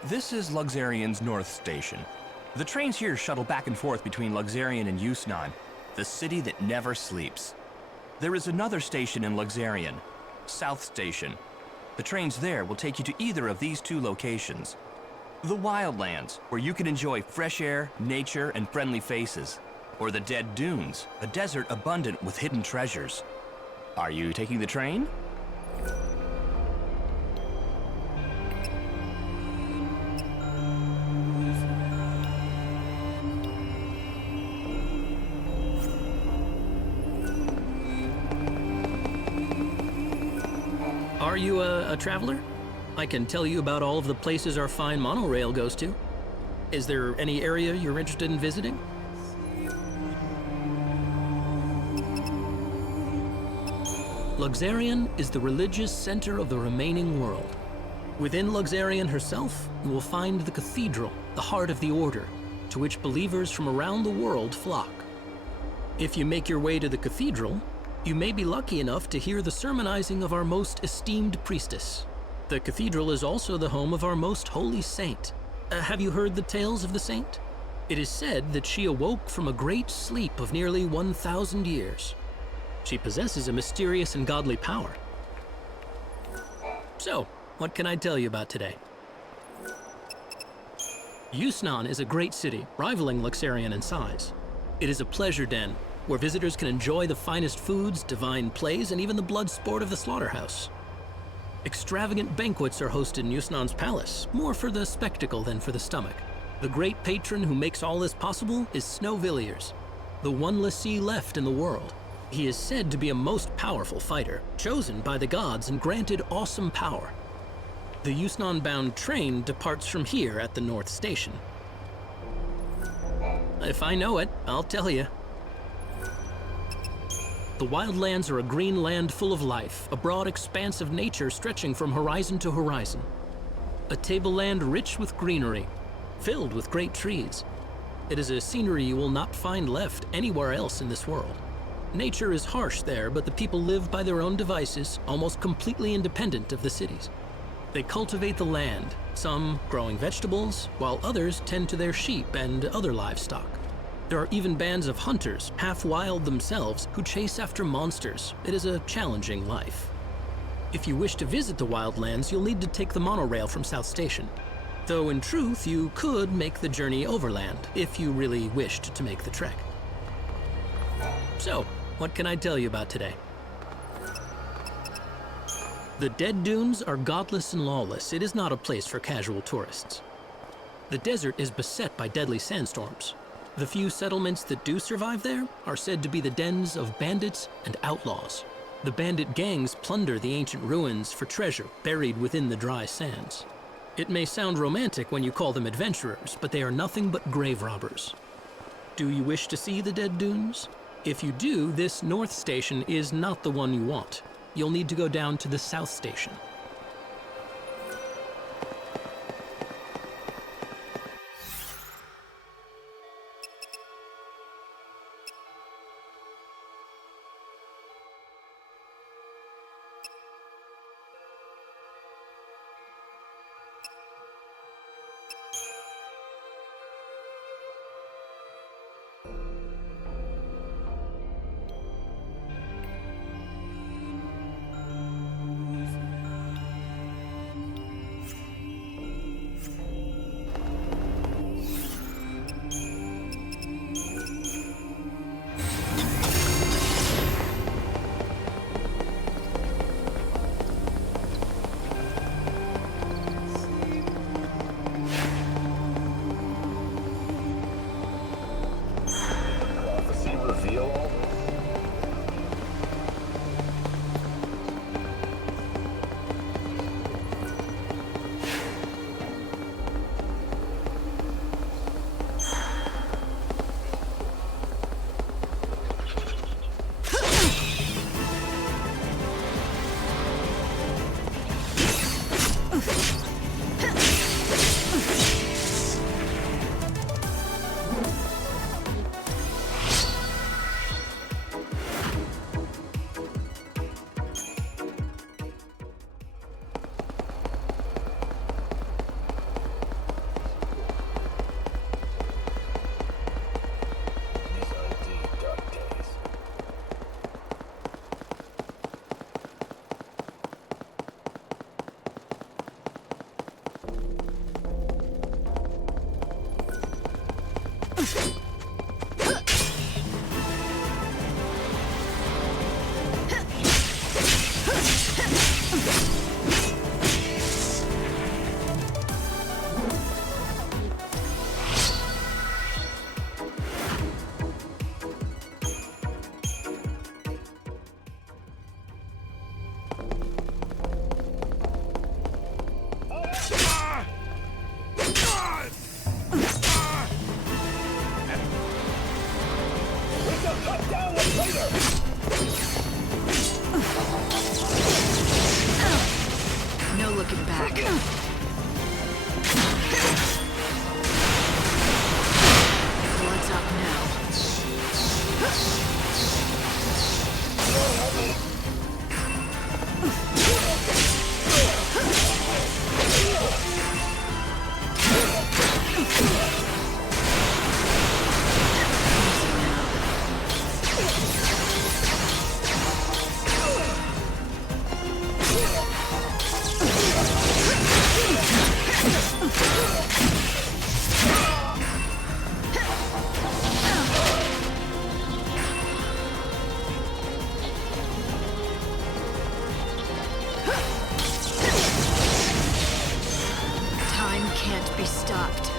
This is Luxerion's North Station. The trains here shuttle back and forth between Luxerion and Yusnan, the city that never sleeps. There is another station in Luxerion, South Station. The trains there will take you to either of these two locations. The Wildlands, where you can enjoy fresh air, nature, and friendly faces. Or the Dead Dunes, a desert abundant with hidden treasures. Are you taking the train? Are you a traveler? I can tell you about all of the places our fine monorail goes to. Is there any area you're interested in visiting? Luxerion is the religious center of the remaining world. Within Luxerion herself, you will find the cathedral, the heart of the order, to which believers from around the world flock. If you make your way to the cathedral, you may be lucky enough to hear the sermonizing of our most esteemed priestess. The cathedral is also the home of our most holy saint. Have you heard the tales of the saint? It is said that she awoke from a great sleep of nearly 1,000 years. She possesses a mysterious and godly power. So, what can I tell you about today? Yusnan is a great city, rivaling Luxerion in size. It is a pleasure den, where visitors can enjoy the finest foods, divine plays, and even the blood sport of the slaughterhouse. Extravagant banquets are hosted in Yusnan's palace, more for the spectacle than for the stomach. The great patron who makes all this possible is Snowvilliers, the one lessee left in the world. He is said to be a most powerful fighter, chosen by the gods and granted awesome power. The Yusnan-bound train departs from here at the North Station. If I know it, I'll tell you. The Wildlands are a green land full of life, a broad expanse of nature stretching from horizon to horizon. A tableland rich with greenery, filled with great trees. It is a scenery you will not find left anywhere else in this world. Nature is harsh there, but the people live by their own devices, almost completely independent of the cities. They cultivate the land, some growing vegetables, while others tend to their sheep and other livestock. There are even bands of hunters, half wild themselves, who chase after monsters. It is a challenging life. If you wish to visit the Wildlands, you'll need to take the monorail from South Station. Though in truth, you could make the journey overland, if you really wished to make the trek. So, what can I tell you about today? The Dead Dunes are godless and lawless. It is not a place for casual tourists. The desert is beset by deadly sandstorms. The few settlements that do survive there are said to be the dens of bandits and outlaws. The bandit gangs plunder the ancient ruins for treasure buried within the dry sands. It may sound romantic when you call them adventurers, but they are nothing but grave robbers. Do you wish to see the Dead Dunes? If you do, this North Station is not the one you want. You'll need to go down to the South Station. No looking back. Blood's up now. can't be stopped.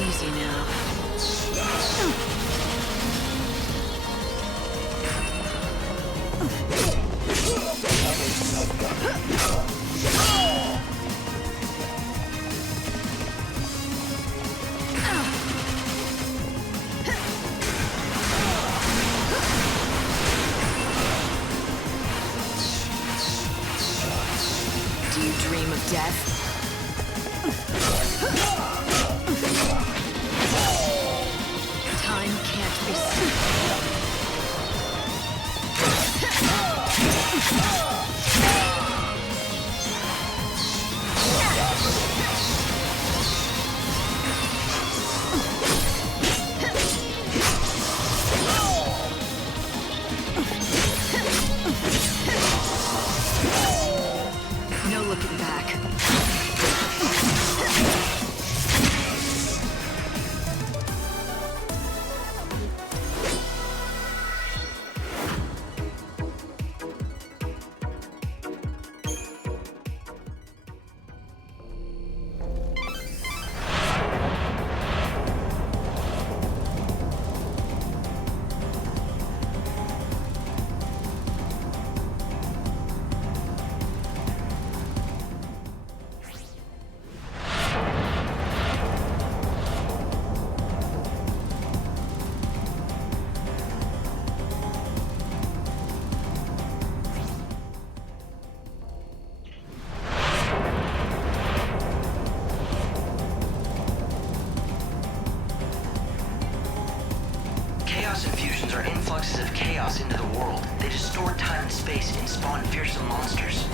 Easy now. Do you dream of death? Time can't be stopped. No looking back. Chaos infusions are influxes of chaos into the world. They distort time and space and spawn fearsome monsters.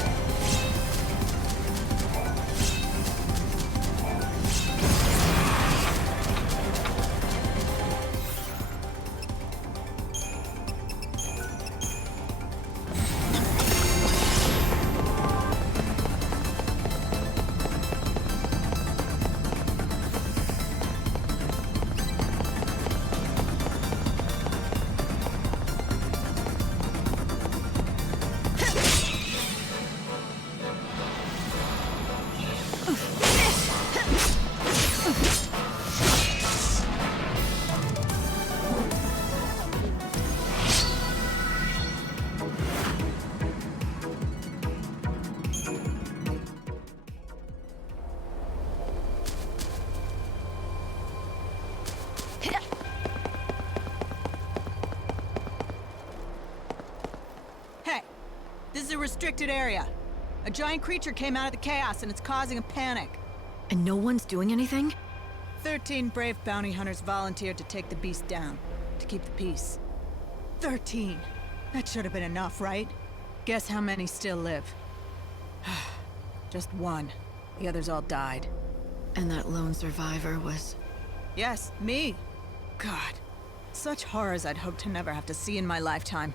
Hey, this is a restricted area. A giant creature came out of the chaos and it's causing a panic. And no one's doing anything? 13 brave bounty hunters volunteered to take the beast down, to keep the peace. 13. That should have been enough, right? Guess how many still live? Just one. The others all died. And that lone survivor was... Yes, me. God. Such horrors I'd hoped to never have to see in my lifetime.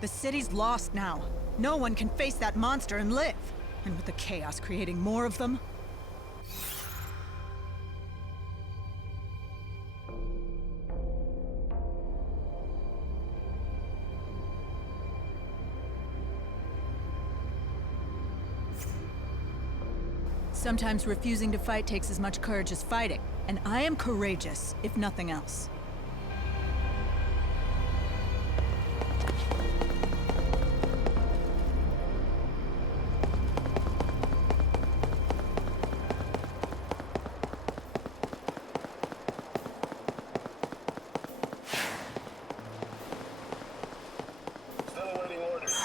The city's lost now. No one can face that monster and live. And with the chaos creating more of them... Sometimes refusing to fight takes as much courage as fighting. And I am courageous, if nothing else. Still awaiting orders.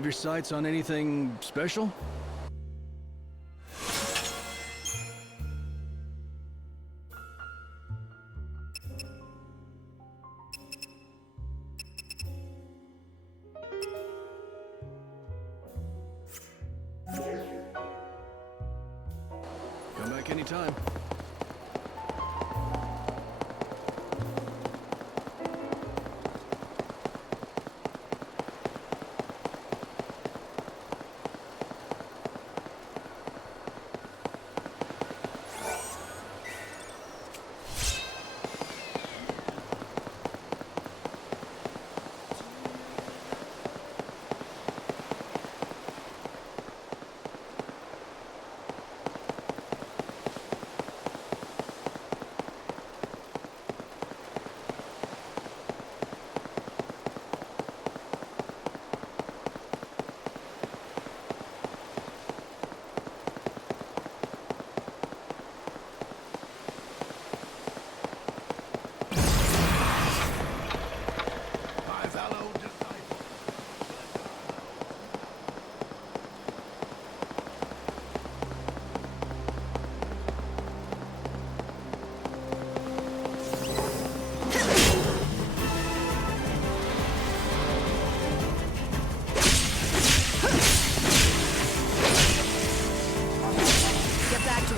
Have your sights on anything special? Come back anytime.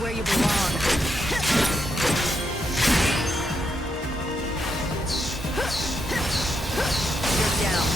Where you belong. You're down.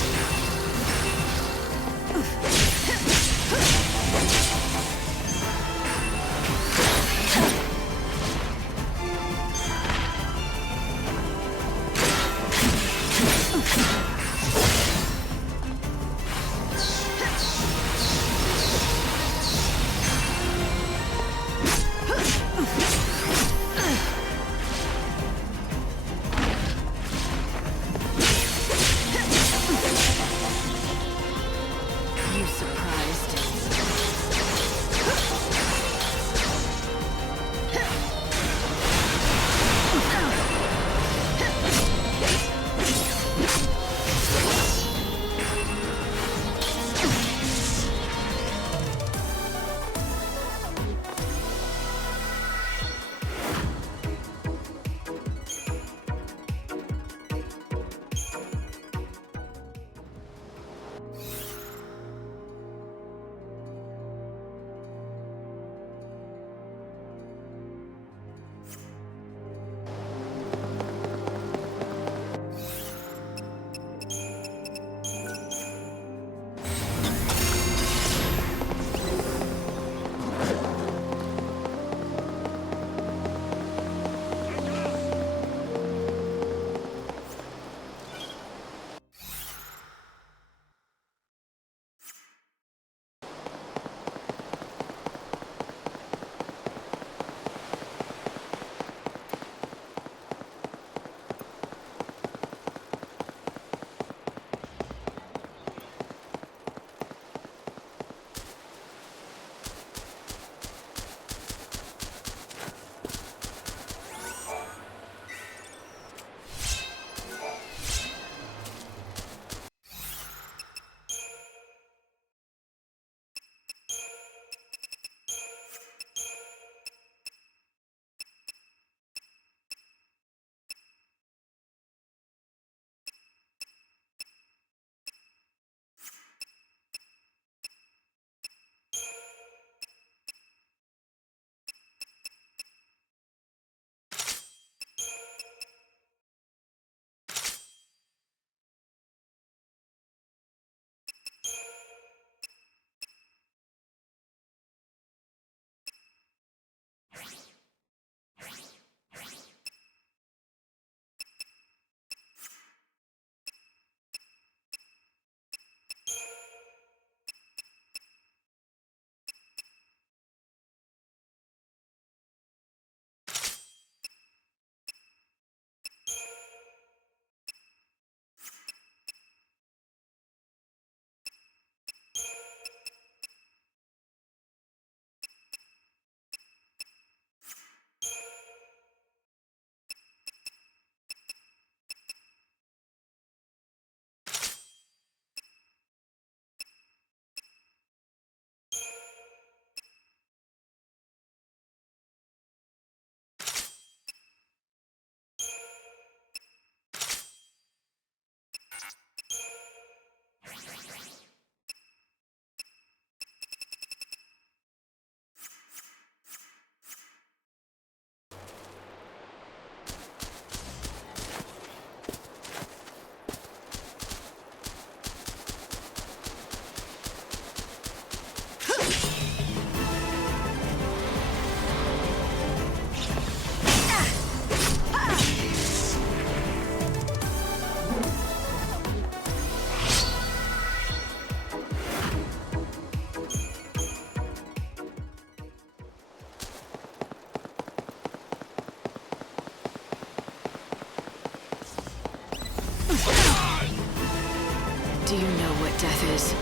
death is.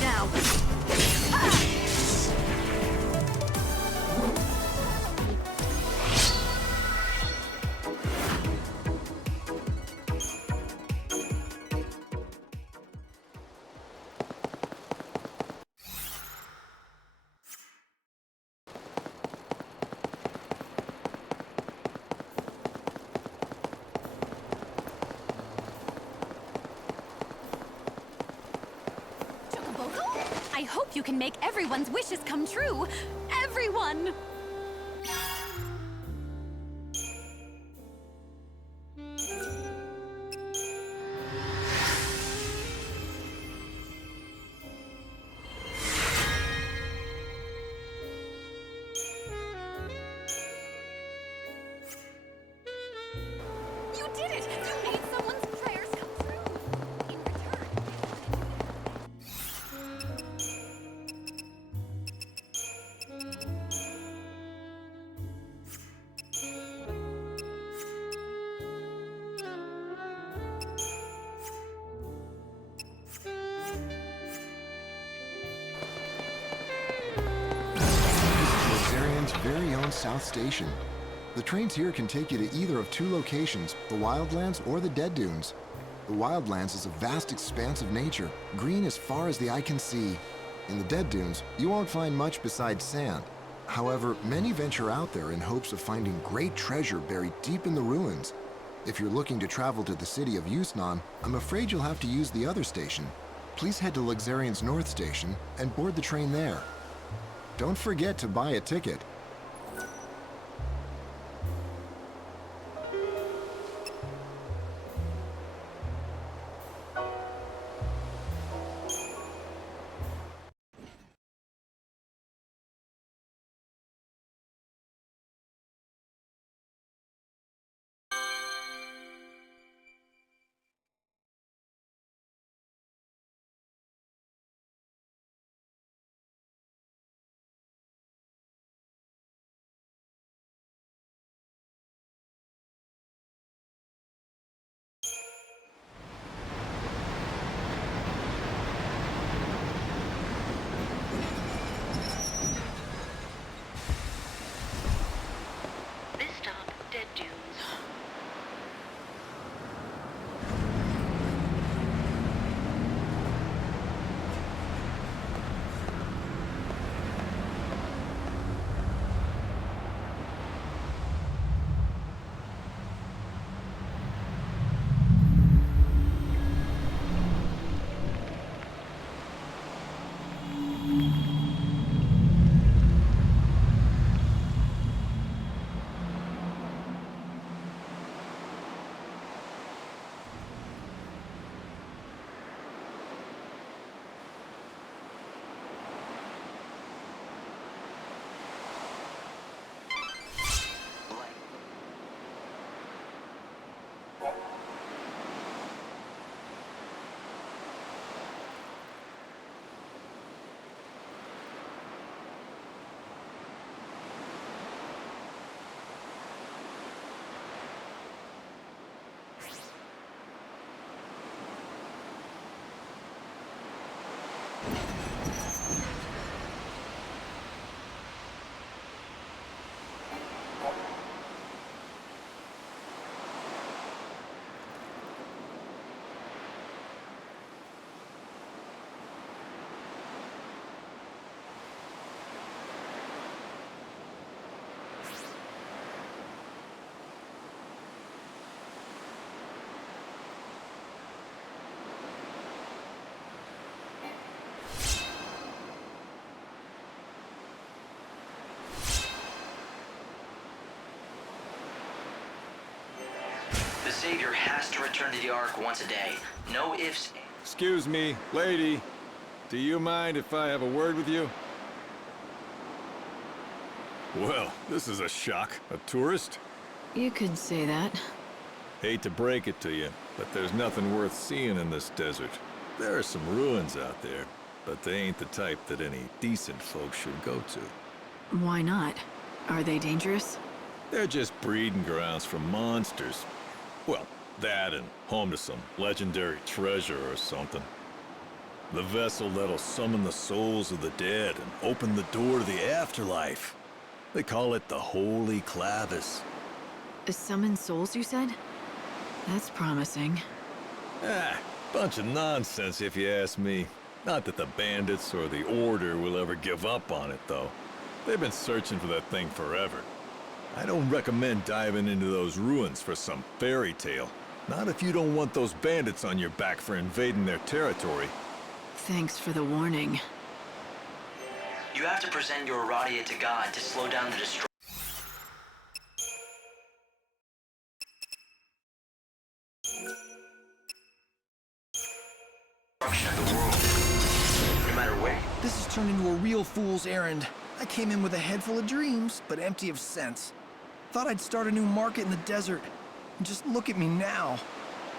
Now! I hope you can make everyone's wishes come true. Everyone! You did it! You made someone's prayers come true! In return, Luxerion's very own South Station. The trains here can take you to either of two locations, the Wildlands or the Dead Dunes. The Wildlands is a vast expanse of nature, green as far as the eye can see. In the Dead Dunes, you won't find much besides sand. However, many venture out there in hopes of finding great treasure buried deep in the ruins. If you're looking to travel to the city of Yusnan, I'm afraid you'll have to use the other station. Please head to Luxerion's North Station and board the train there. Don't forget to buy a ticket. This stop, Dead Dunes. The Savior has to return to the Ark once a day. No ifs. Excuse me, lady. Do you mind if I have a word with you? Well, this is a shock. A tourist? You could say that. Hate to break it to you, but there's nothing worth seeing in this desert. There are some ruins out there, but they ain't the type that any decent folks should go to. Why not? Are they dangerous? They're just breeding grounds for monsters. Well, That and home to some legendary treasure or something. The vessel that'll summon the souls of the dead and open the door to the afterlife. They call it the Holy Clavis. Summon souls, you said? That's promising. Bunch of nonsense if you ask me. Not that the bandits or the Order will ever give up on it, though. They've been searching for that thing forever. I don't recommend diving into those ruins for some fairy tale. Not if you don't want those bandits on your back for invading their territory. Thanks for the warning. You have to present your Aradia to God to slow down the destruction of the world. No matter where. This has turned into a real fool's errand. I came in with a head full of dreams, but empty of sense. Thought I'd start a new market in the desert. And just look at me now.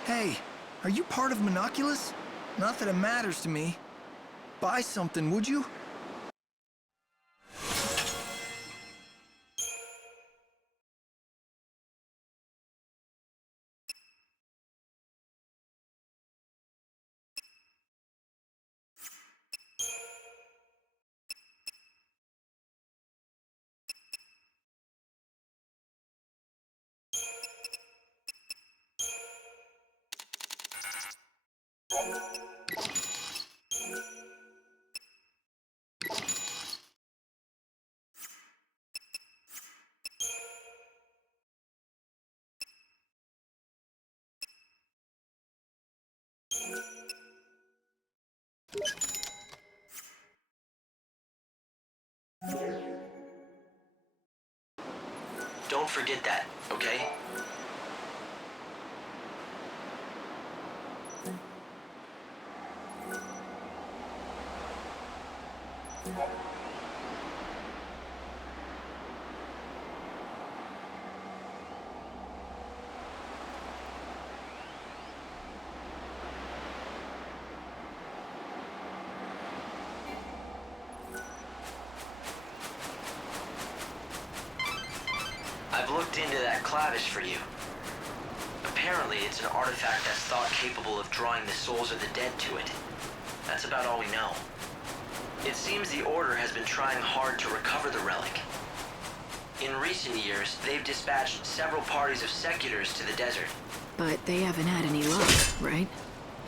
Hey, are you part of Monoculus? Not that it matters to me. Buy something, would you? Don't forget that, okay? I've looked into that clavis for you. Apparently, it's an artifact that's thought capable of drawing the souls of the dead to it. That's about all we know. It seems the Order has been trying hard to recover the relic. In recent years, they've dispatched several parties of seculars to the desert. But they haven't had any luck, right?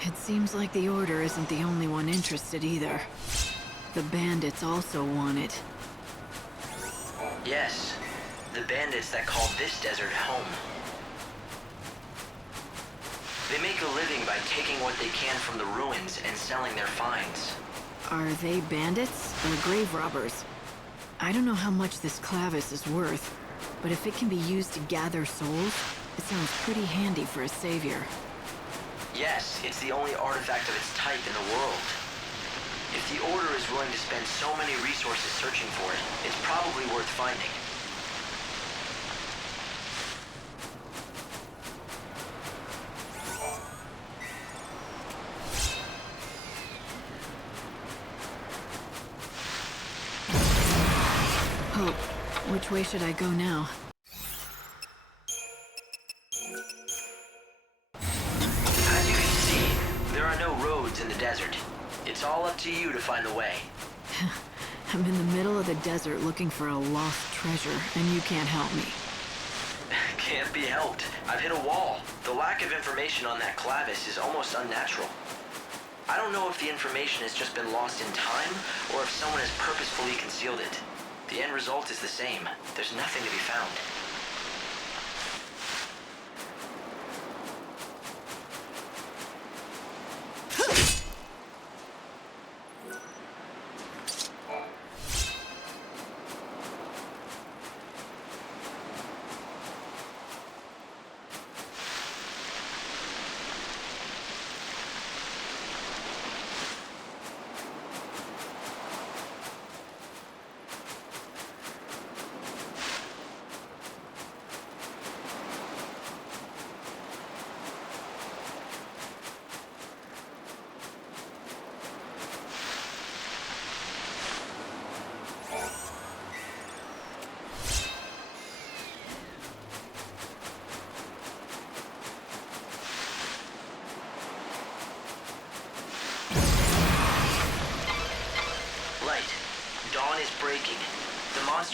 It seems like the Order isn't the only one interested either. The bandits also want it. Yes, the bandits that call this desert home. They make a living by taking what they can from the ruins and selling their finds. Are they bandits or grave robbers? I don't know how much this clavis is worth, but if it can be used to gather souls, it sounds pretty handy for a savior. Yes, it's the only artifact of its type in the world. If the Order is willing to spend so many resources searching for it, it's probably worth finding. Hope, which way should I go now? As you can see, there are no roads in the desert. It's all up to you to find the way. I'm in the middle of the desert looking for a lost treasure, and you can't help me. Can't be helped. I've hit a wall. The lack of information on that clavis is almost unnatural. I don't know if the information has just been lost in time, or if someone has purposefully concealed it. The end result is the same. There's nothing to be found.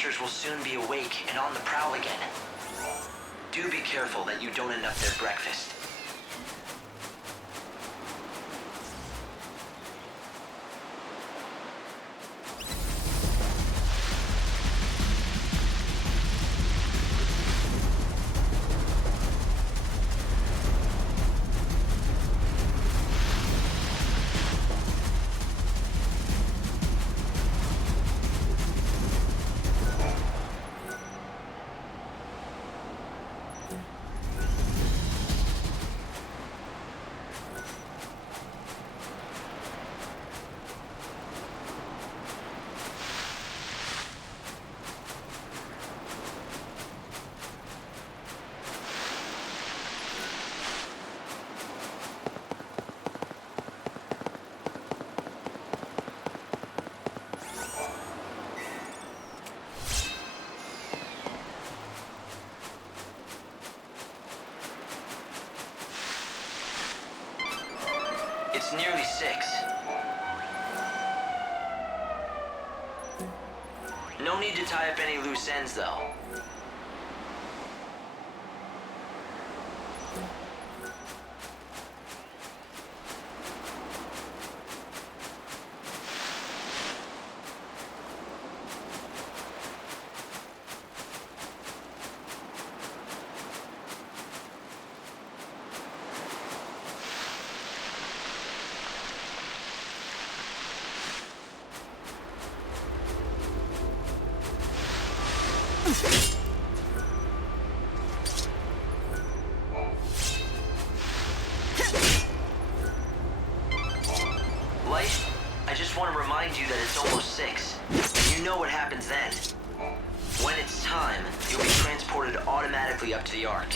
creatures will soon be awake and on the prowl again. Do be careful that you don't end up their breakfast. It's nearly 6. No need to tie up any loose ends, though. Light, I just want to remind you that it's almost 6. You know what happens then. When it's time, you'll be transported automatically up to the Ark.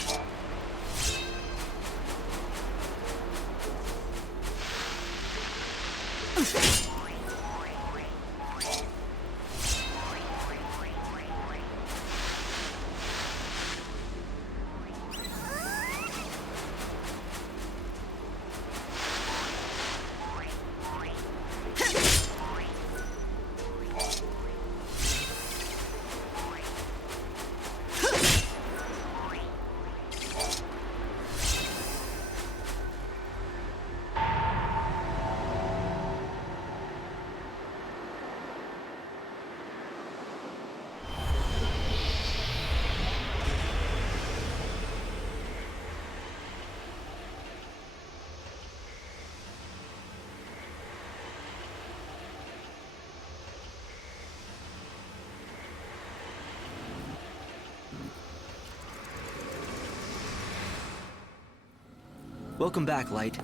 Welcome back, Light.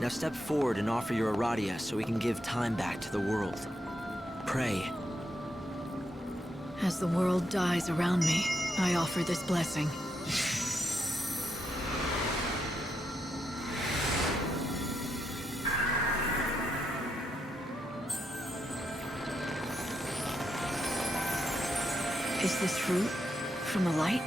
Now step forward and offer your Aradia so we can give time back to the world. Pray. As the world dies around me, I offer this blessing. Is this fruit from the light?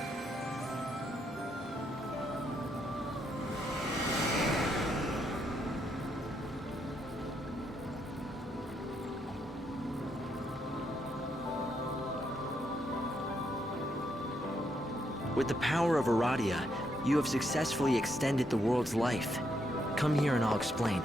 With the power of Aradia, you have successfully extended the world's life. Come here and I'll explain.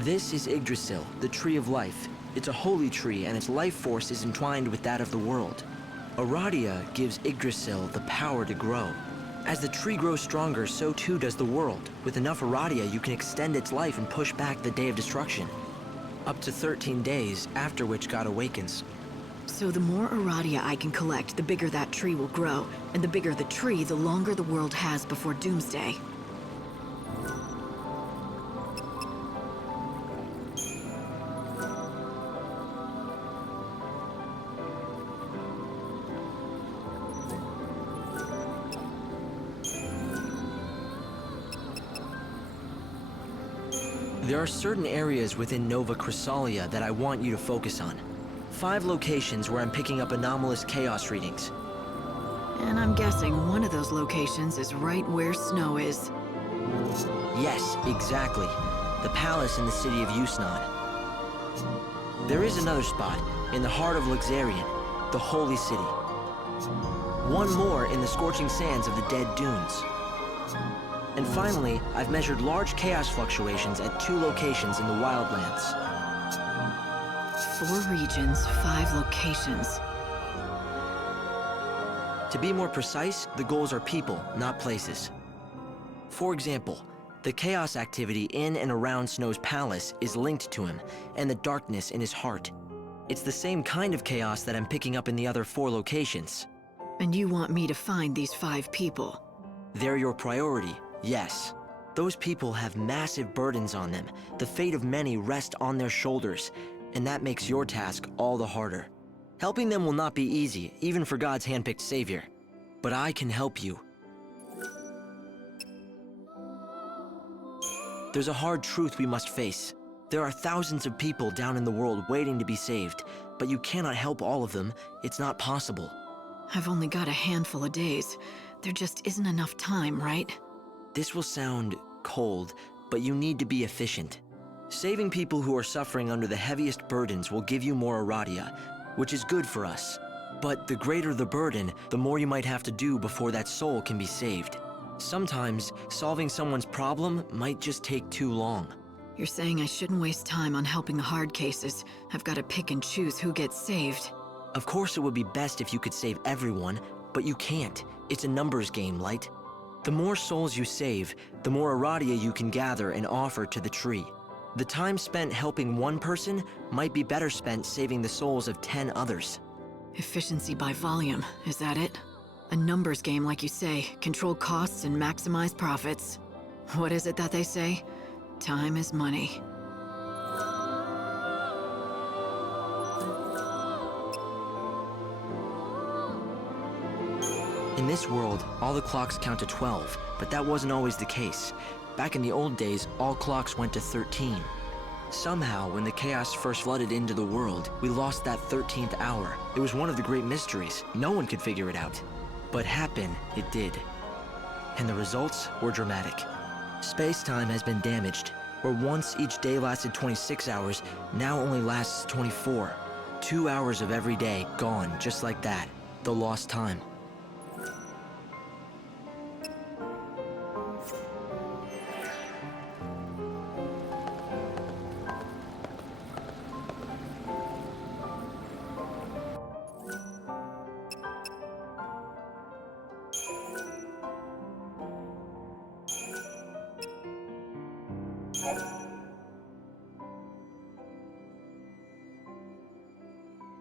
This is Yggdrasil, the Tree of Life. It's a holy tree, and its life force is entwined with that of the world. Aradia gives Yggdrasil the power to grow. As the tree grows stronger, so too does the world. With enough Aradia, you can extend its life and push back the Day of Destruction. Up to 13 days, after which God awakens. So the more Aradia I can collect, the bigger that tree will grow. And the bigger the tree, the longer the world has before Doomsday. There are certain areas within Nova Chrysalia that I want you to focus on. 5 locations where I'm picking up anomalous chaos readings. And I'm guessing one of those locations is right where Snow is. Yes, exactly. The palace in the city of Yusnaan. There is another spot, in the heart of Luxerion, the Holy City. One more in the scorching sands of the Dead Dunes. And finally, I've measured large chaos fluctuations at 2 locations in the Wildlands. 4 regions, 5 locations. To be more precise, the goals are people, not places. For example, the chaos activity in and around Snow's palace is linked to him, and the darkness in his heart. It's the same kind of chaos that I'm picking up in the other 4 locations. And you want me to find these 5 people? They're your priority, yes. Those people have massive burdens on them. The fate of many rests on their shoulders, and that makes your task all the harder. Helping them will not be easy, even for God's handpicked savior. But I can help you. There's a hard truth we must face. There are thousands of people down in the world waiting to be saved, but you cannot help all of them. It's not possible. I've only got a handful of days. There just isn't enough time, right? This will sound cold, but you need to be efficient. Saving people who are suffering under the heaviest burdens will give you more Aradia, which is good for us. But the greater the burden, the more you might have to do before that soul can be saved. Sometimes, solving someone's problem might just take too long. You're saying I shouldn't waste time on helping the hard cases. I've got to pick and choose who gets saved. Of course it would be best if you could save everyone, but you can't. It's a numbers game, Light. The more souls you save, the more Aradia you can gather and offer to the tree. The time spent helping one person might be better spent saving the souls of 10 others. Efficiency by volume, is that it? A numbers game, like you say. Control costs and maximize profits. What is it that they say? Time is money. In this world, all the clocks count to 12, but that wasn't always the case. Back in the old days, all clocks went to 13. Somehow, when the chaos first flooded into the world, we lost that 13th hour. It was one of the great mysteries. No one could figure it out. But happen, it did. And the results were dramatic. Space-time has been damaged. Where once each day lasted 26 hours, now only lasts 24. 2 hours of every day gone just like that. The lost time.